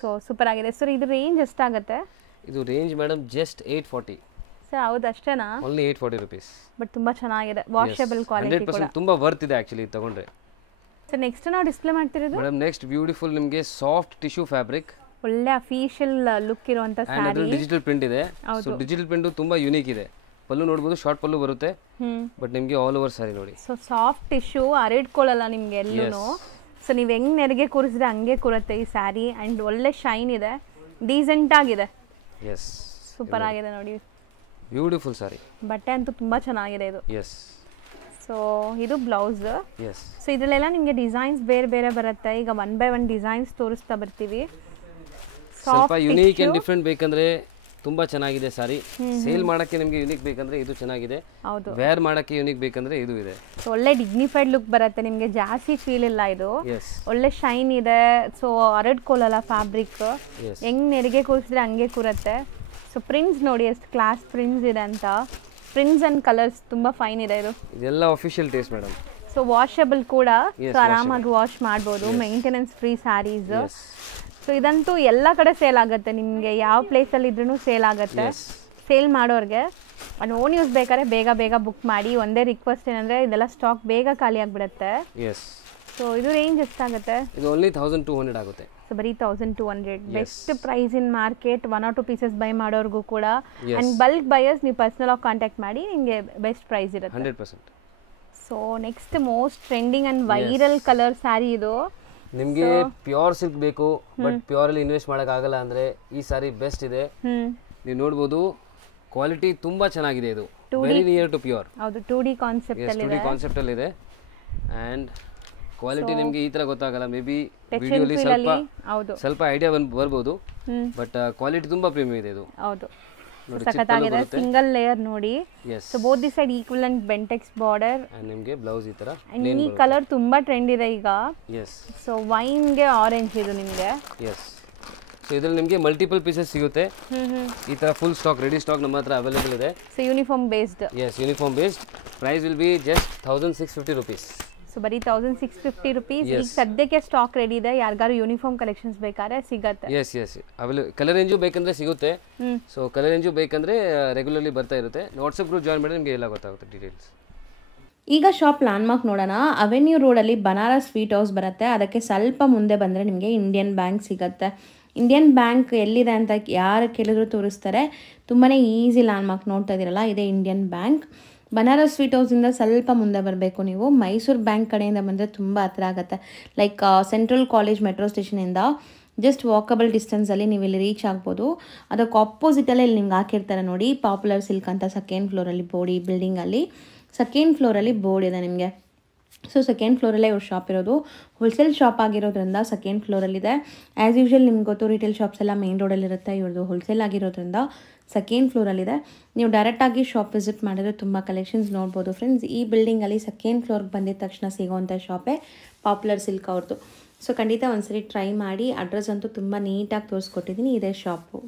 So super ಆಗಿದೆ. ಸರ್ ಇದು ರೇಂಜ್ ಎಷ್ಟಾಗುತ್ತೆ? ಇದು ರೇಂಜ್ ಮೇಡಮ್ ಜಸ್ಟ್ 840. ಸರ್ ಹೌದು ಅಷ್ಟೇನಾ? Only 840 rupees. ಬಟ್ ತುಂಬಾ ಚೆನ್ನಾಗಿದೆ, ವಾಷಬಲ್ ಕ್ವಾಲಿಟಿ ಕೂಡ. 100% ತುಂಬಾ ವರ್ತ್ ಇದೆ ಆಕ್ಚುಲಿ ತಗೊಂಡ್ರೆ. ಸರ್ ನೆಕ್ಸ್ಟ್ ನಾವು ಡಿಸ್ಪ್ಲೇ ಮಾಡ್ತಿರೋದು ಮೇಡಮ್ ನೆಕ್ಸ್ಟ್ ಬ್ಯೂಟಿಫುಲ್ ನಿಮಗೆ ಸಾಫ್ಟ್ ಟಿಶ್ಯೂ ಫ್ಯಾಬ್ರಿಕ್, ಒಳ್ಳೆ ಅಫಿಷಿಯಲ್ ಲುಕ್ ಇರುವಂತ ಸ್ಯಾರಿ. ಡಿಜಿಟಲ್ ಪ್ರಿಂಟ್ ಇದೆ. ಸೊ ಡಿಜಿಟಲ್ ಪ್ರಿಂಟ್ ತುಂಬಾ ಯುನೀಕ್ ಇದೆ. ಪಲ್ಲು ನೋಡಬಹುದು, ಶಾರ್ಟ್ ಪಲ್ಲು ಬರುತ್ತೆ, ಬಟ್ ನಿಮಗೆ ಆಲ್ ಓವರ್ ಸ್ಯಾರಿ ನೋಡಿ. ಸೊ ಸಾಫ್ಟ್ ಟಿಶ್ಯೂ, ಹರಡ್ಕೊಳ್ಳಲ್ಲ ನಿಮ್ಗೆ ಎಲ್ಲೂ. ಸೊ ನೀವು ಹೆಂಗ್ ನೆರಿಗೆ ಕೂರಿಸಿದ್ರೆ ಹಂಗೆ ಕೂರುತ್ತೆ ಈ ಸ್ಯಾರಿ. ಅಂಡ್ ಒಳ್ಳೆ ಶೈನ್ ಇದೆ, ಡೀಸೆಂಟ್ ಆಗಿದೆ. ಸೂಪರ್ ಆಗಿದೆ ನೋಡಿ, ಬ್ಯೂಟಿಫುಲ್ ಸ್ಯಾರಿ. ಬಟ್ಟೆ ಅಂತೂ ತುಂಬಾ ಚೆನ್ನಾಗಿದೆ ಇದು. ಸೊ ಇದು ಬ್ಲೌಸ್. ಸೊ ಇದರಲ್ಲೆಲ್ಲ ನಿಮಗೆ ಡಿಸೈನ್ಸ್ ಬೇರೆ ಬೇರೆ ಬರುತ್ತೆ. ಈಗ ಒನ್ ಬೈ ಒನ್ ಡಿಸೈನ್ಸ್ ತೋರಿಸ್ತಾ ಬರ್ತೀವಿ. ಸ್ವಲ್ಪ ಯುನೀಕ್ ಅಂಡ್ ಡಿಫರೆಂಟ್ ಬೇಕಂದ್ರೆ ತುಂಬಾ ಚೆನ್ನಾಗಿದೆ ಸಾರಿ. ಸೇಲ್ ಮಾಡಕ್ಕೆ ನಿಮಗೆ ಯುನೀಕ್ ಬೇಕಂದ್ರೆ ಇದು ಚೆನ್ನಾಗಿದೆ. ಹೌದು. ವೇರ್ ಮಾಡಕ್ಕೆ ಯುನೀಕ್ ಬೇಕಂದ್ರೆ ಇದು ಇದೆ. ಸೊ ಒಳ್ಳೆ ಡಿಗ್ನಿಫೈಡ್ ಲುಕ್ ಬರುತ್ತೆ ನಿಮಗೆ, ಜಾಸ್ತಿ ಫೀಲ್ ಇಲ್ಲ ಇದು. ಒಳ್ಳೆ ಶೈನ್ ಇದೆ. ಸೊ ಹರಡ್ಕೊಳ್ಳಲ್ಲ ಫ್ಯಾಬ್ರಿಕ್, ಹೆಂಗ್ ನೆರಿಗೆ ಕೂರಿಸಿದ್ರೆ ಹಂಗೆ ಕೂರುತ್ತೆ. ಸೊ ಪ್ರಿಂಟ್ಸ್ ನೋಡಿ ಎಷ್ಟು ಕ್ಲಾಸ್ ಪ್ರಿಂಟ್ಸ್ ಇದೆ ಅಂತ. ಪ್ರಿಂಟ್ಸ್ ಅಂಡ್ ಕಲರ್ಸ್ ತುಂಬಾ ಫೈನ್ ಇದೆ ಇದು. ಇದೆಲ್ಲ official taste madam. So washable ಕೂಡ, ಸೊ ಆರಾಮಾಗಿ ವಾಶ್ ಮಾಡ್ಬೋದು. Maintenance free saris. ಸೊ ಇದಂತೂ ಎಲ್ಲ ಕಡೆ ಸೇಲ್ ಆಗುತ್ತೆ, ನಿಮಗೆ ಯಾವ ಪ್ಲೇಸಲ್ಲಿ ಇದ್ರೂ ಸೇಲ್ ಆಗುತ್ತೆ. ಸೇಲ್ ಮಾಡೋರಿಗೆ ಅದು ಓನ್ ಯೂಸ್ ಬೇಕಾದ್ರೆ ಬೇಗ ಬೇಗ ಬುಕ್ ಮಾಡಿ. ಒಂದೇ ರಿಕ್ವೆಸ್ಟ್ ಏನಂದ್ರೆ ಇದೆಲ್ಲ ಸ್ಟಾಕ್ ಬೇಗ ಖಾಲಿ ಆಗಿಬಿಡುತ್ತೆ. ಸೊ ಇದು ರೇಂಜ್ ಎಷ್ಟಾಗುತ್ತೆ? ಇದು ಓನ್ಲಿ 1200 ಆಗುತ್ತೆ. ಸೊ ಬರೀ 1200. Best price in market. 1 or 2 pieces buy ಮಾಡೋರ್ಗೂ ಕೂಡ. ಅಂಡ್ ಬಲ್ಕ್ ಬಯರ್ಸ್ ನೀವು ಪರ್ಸನಲ್ ಆಗಿ ಕಾಂಟ್ಯಾಕ್ಟ್ ಮಾಡಿ, ನಿಮಗೆ ಬೆಸ್ಟ್ ಪ್ರೈಸ್ ಇರುತ್ತೆ 100%. So next most trending and viral colour sari ಇದು. ನಿಮಗೆ ಪ್ಯೂರ್ ಸಿಲ್ಕ್ ಬೇಕು ಬಟ್ ಪ್ಯೂರ್ ಅಲ್ಲಿ ಇನ್ವೆಸ್ಟ್ ಮಾಡಕ್ ಆಗಲ್ಲ ಅಂದ್ರೆ ಈ ಸಾರಿ ಬೆಸ್ಟ್ ಇದೆ. ನೀವು ನೋಡಬಹುದು ಕ್ವಾಲಿಟಿ ತುಂಬಾ ಚೆನ್ನಾಗಿದೆ. ಇದು ವೆರಿ ನಿಯರ್ ಟು ಪ್ಯೂರ್. ಹೌದು, 2D ಕಾನ್ಸೆಪ್ಟ್ ಅಲ್ಲಿ ಇದೆ. 2D ಕಾನ್ಸೆಪ್ಟ್ ಅಲ್ಲಿ ಇದೆ. ಅಂಡ್ ಕ್ವಾಲಿಟಿ ನಿಮಗೆ ಈ ತರ ಗೊತ್ತಾಗಲ್ಲ, ಮೇ ಬಿ ವಿಡಿಯೋಲಿ ಸ್ವಲ್ಪ ಐಡಿಯಾ ಬರ್ಬೋದು, ಬಟ್ ಕ್ವಾಲಿಟಿ ತುಂಬಾ ಪ್ರೀಮಿಯಂ ಇದೆ ಇದು. ಹೌದು, ಸಖತ್ತಾಗಿದೆ. ಸಿಂಗಲ್ ಲೇಯರ್ ನೋಡಿ. So both the side equivalent Bentex border. ನಿಮಗೆ ಬ್ಲೌಸ್ ಈ ತರ. ಈ ಕಲರ್ ತುಂಬಾ ಟ್ರೆಂಡ್ ಇದೆ ಈಗ. ಸೊ ವೈನ್ ಗೆ ಆರೆಂಜ್ ಇದು ನಿಮಗೆ. ಸೊ ಇದರಲ್ಲಿ ನಿಮಗೆ ಮಲ್ಟಿಪಲ್ ಪೀಸಸ್ ಸಿಗುತ್ತೆ. ಈ ಥರ ಫುಲ್ ಸ್ಟಾಕ್ ರೆಡಿ ಸ್ಟಾಕ್ ನಮ್ಮ ಹತ್ರ ಅವೈಲೇಬಲ್ ಇದೆ. So uniform based. Yes, uniform based. Price will be just 1650 rupees. So ಬರೀ 1650 rupees. ಈಗ ಸದ್ಯಕ್ಕೆ ಸ್ಟಾಕ್ ರೆಡಿ ಇದೆ, ಯಾರಿಗಾರು ಯೂನಿಫಾರ್ಮ್ ಕಲೆಕ್ಷನ್ಸ್ ಬೇಕಾದ್ರೆ ಸಿಗುತ್ತೆ. Yes yes, available. Colour range ಬೇಕಂದ್ರೆ ಸಿಗುತ್ತೆ. ಸೊ ಕಲರ್ ರೇಂಜು ಬೇಕಂದ್ರೆ ರೆಗ್ಯುಲರ್ಲಿ ಬರ್ತಾ ಇರುತ್ತೆ. ವಾಟ್ಸಪ್ ಗ್ರೂಪ್ ಜಾಯ್ನ್ ಮಾಡಿದ್ರೆ ನಿಮಗೆ ಎಲ್ಲ ಗೊತ್ತಾಗುತ್ತೆ ಡೀಟೇಲ್ಸ್. ಈಗ ಶಾಪ್ ಲ್ಯಾಂಡ್ಮಾರ್ಕ್ ನೋಡೋಣ. ಅವೆನ್ಯೂ ರೋಡಲ್ಲಿ ಬನಾರಸ್ ಸ್ವೀಟ್ ಹೌಸ್ ಬರುತ್ತೆ, ಅದಕ್ಕೆ ಸ್ವಲ್ಪ ಮುಂದೆ ಬಂದರೆ ನಿಮಗೆ ಇಂಡಿಯನ್ ಬ್ಯಾಂಕ್ ಸಿಗುತ್ತೆ. ಇಂಡಿಯನ್ ಬ್ಯಾಂಕ್ ಎಲ್ಲಿದೆ ಅಂತ ಯಾರು ಕೇಳಿದ್ರು ತೋರಿಸ್ತಾರೆ. ತುಂಬಾ ಈಸಿ ಲ್ಯಾಂಡ್ಮಾರ್ಕ್ ನೋಡ್ತಾ ಇದ್ದೀರಲ್ಲ, ಇದೇ ಇಂಡಿಯನ್ ಬ್ಯಾಂಕ್. ಬನಾರಸ್ ಸ್ವೀಟ್ ಹೌಸಿಂದ ಸ್ವಲ್ಪ ಮುಂದೆ ಬರಬೇಕು ನೀವು. ಮೈಸೂರು ಬ್ಯಾಂಕ್ ಕಡೆಯಿಂದ ಬಂದರೆ ತುಂಬ ಹತ್ರ ಆಗುತ್ತೆ. ಲೈಕ್ ಸೆಂಟ್ರಲ್ ಕಾಲೇಜ್ ಮೆಟ್ರೋ ಸ್ಟೇಷನಿಂದ ಜಸ್ಟ್ ವಾಕಬಲ್ ಡಿಸ್ಟೆನ್ಸಲ್ಲಿ ನೀವು ಇಲ್ಲಿ ರೀಚ್ ಆಗ್ಬೋದು. ಅದಕ್ಕೆ ಆಪೋಸಿಟಲ್ಲೇ ಇಲ್ಲಿ ನಿಮ್ಗೆ ಹಾಕಿರ್ತಾರೆ ನೋಡಿ, ಪಾಪ್ಯುಲರ್ ಸಿಲ್ಕ್ ಅಂತ ಸೆಕೆಂಡ್ ಫ್ಲೋರಲ್ಲಿ ಬೋರ್ಡ್. ಈ ಬಿಲ್ಡಿಂಗಲ್ಲಿ ಸೆಕೆಂಡ್ ಫ್ಲೋರಲ್ಲಿ ಬೋರ್ಡ್ ಇದೆ ನಿಮಗೆ. ಸೊ ಸೆಕೆಂಡ್ ಫ್ಲೋರಲ್ಲೇ ಇವ್ರ ಶಾಪ್ ಇರೋದು. ಹೋಲ್ಸೇಲ್ ಶಾಪ್ ಆಗಿರೋದ್ರಿಂದ ಸೆಕೆಂಡ್ ಫ್ಲೋರಲ್ಲಿದೆ. ಆ್ಯಸ್ ಯೂಶ್ವಲ್ ನಿಮ್ಗೆ ಗೊತ್ತು, ರಿಟೇಲ್ ಶಾಪ್ಸ್ ಎಲ್ಲ ಮೇನ್ ರೋಡಲ್ಲಿರುತ್ತೆ. ಇವ್ರದ್ದು ಹೋಲ್ಸೇಲ್ ಆಗಿರೋದ್ರಿಂದ ಸೆಕೆಂಡ್ ಫ್ಲೋರಲ್ಲಿದೆ. ನೀವು ಡೈರೆಕ್ಟಾಗಿ ಶಾಪ್ ವಿಸಿಟ್ ಮಾಡಿದ್ರೆ ತುಂಬ ಕಲೆಕ್ಷನ್ಸ್ ನೋಡ್ಬೋದು ಫ್ರೆಂಡ್ಸ್. ಈ ಬಿಲ್ಡಿಂಗಲ್ಲಿ ಸೆಕೆಂಡ್ ಫ್ಲೋರ್ಗೆ ಬಂದಿದ ತಕ್ಷಣ ಸಿಗೋವಂಥ ಶಾಪೇ ಪಾಪ್ಯುಲರ್ ಸಿಲ್ಕ್ ಅವ್ರದ್ದು. ಸೊ ಖಂಡಿತ ಒಂದ್ಸರಿ ಟ್ರೈ ಮಾಡಿ. ಅಡ್ರೆಸ್ ಅಂತೂ ತುಂಬ ನೀಟಾಗಿ ತೋರಿಸ್ಕೊಟ್ಟಿದ್ದೀನಿ. ಇದೇ ಶಾಪು.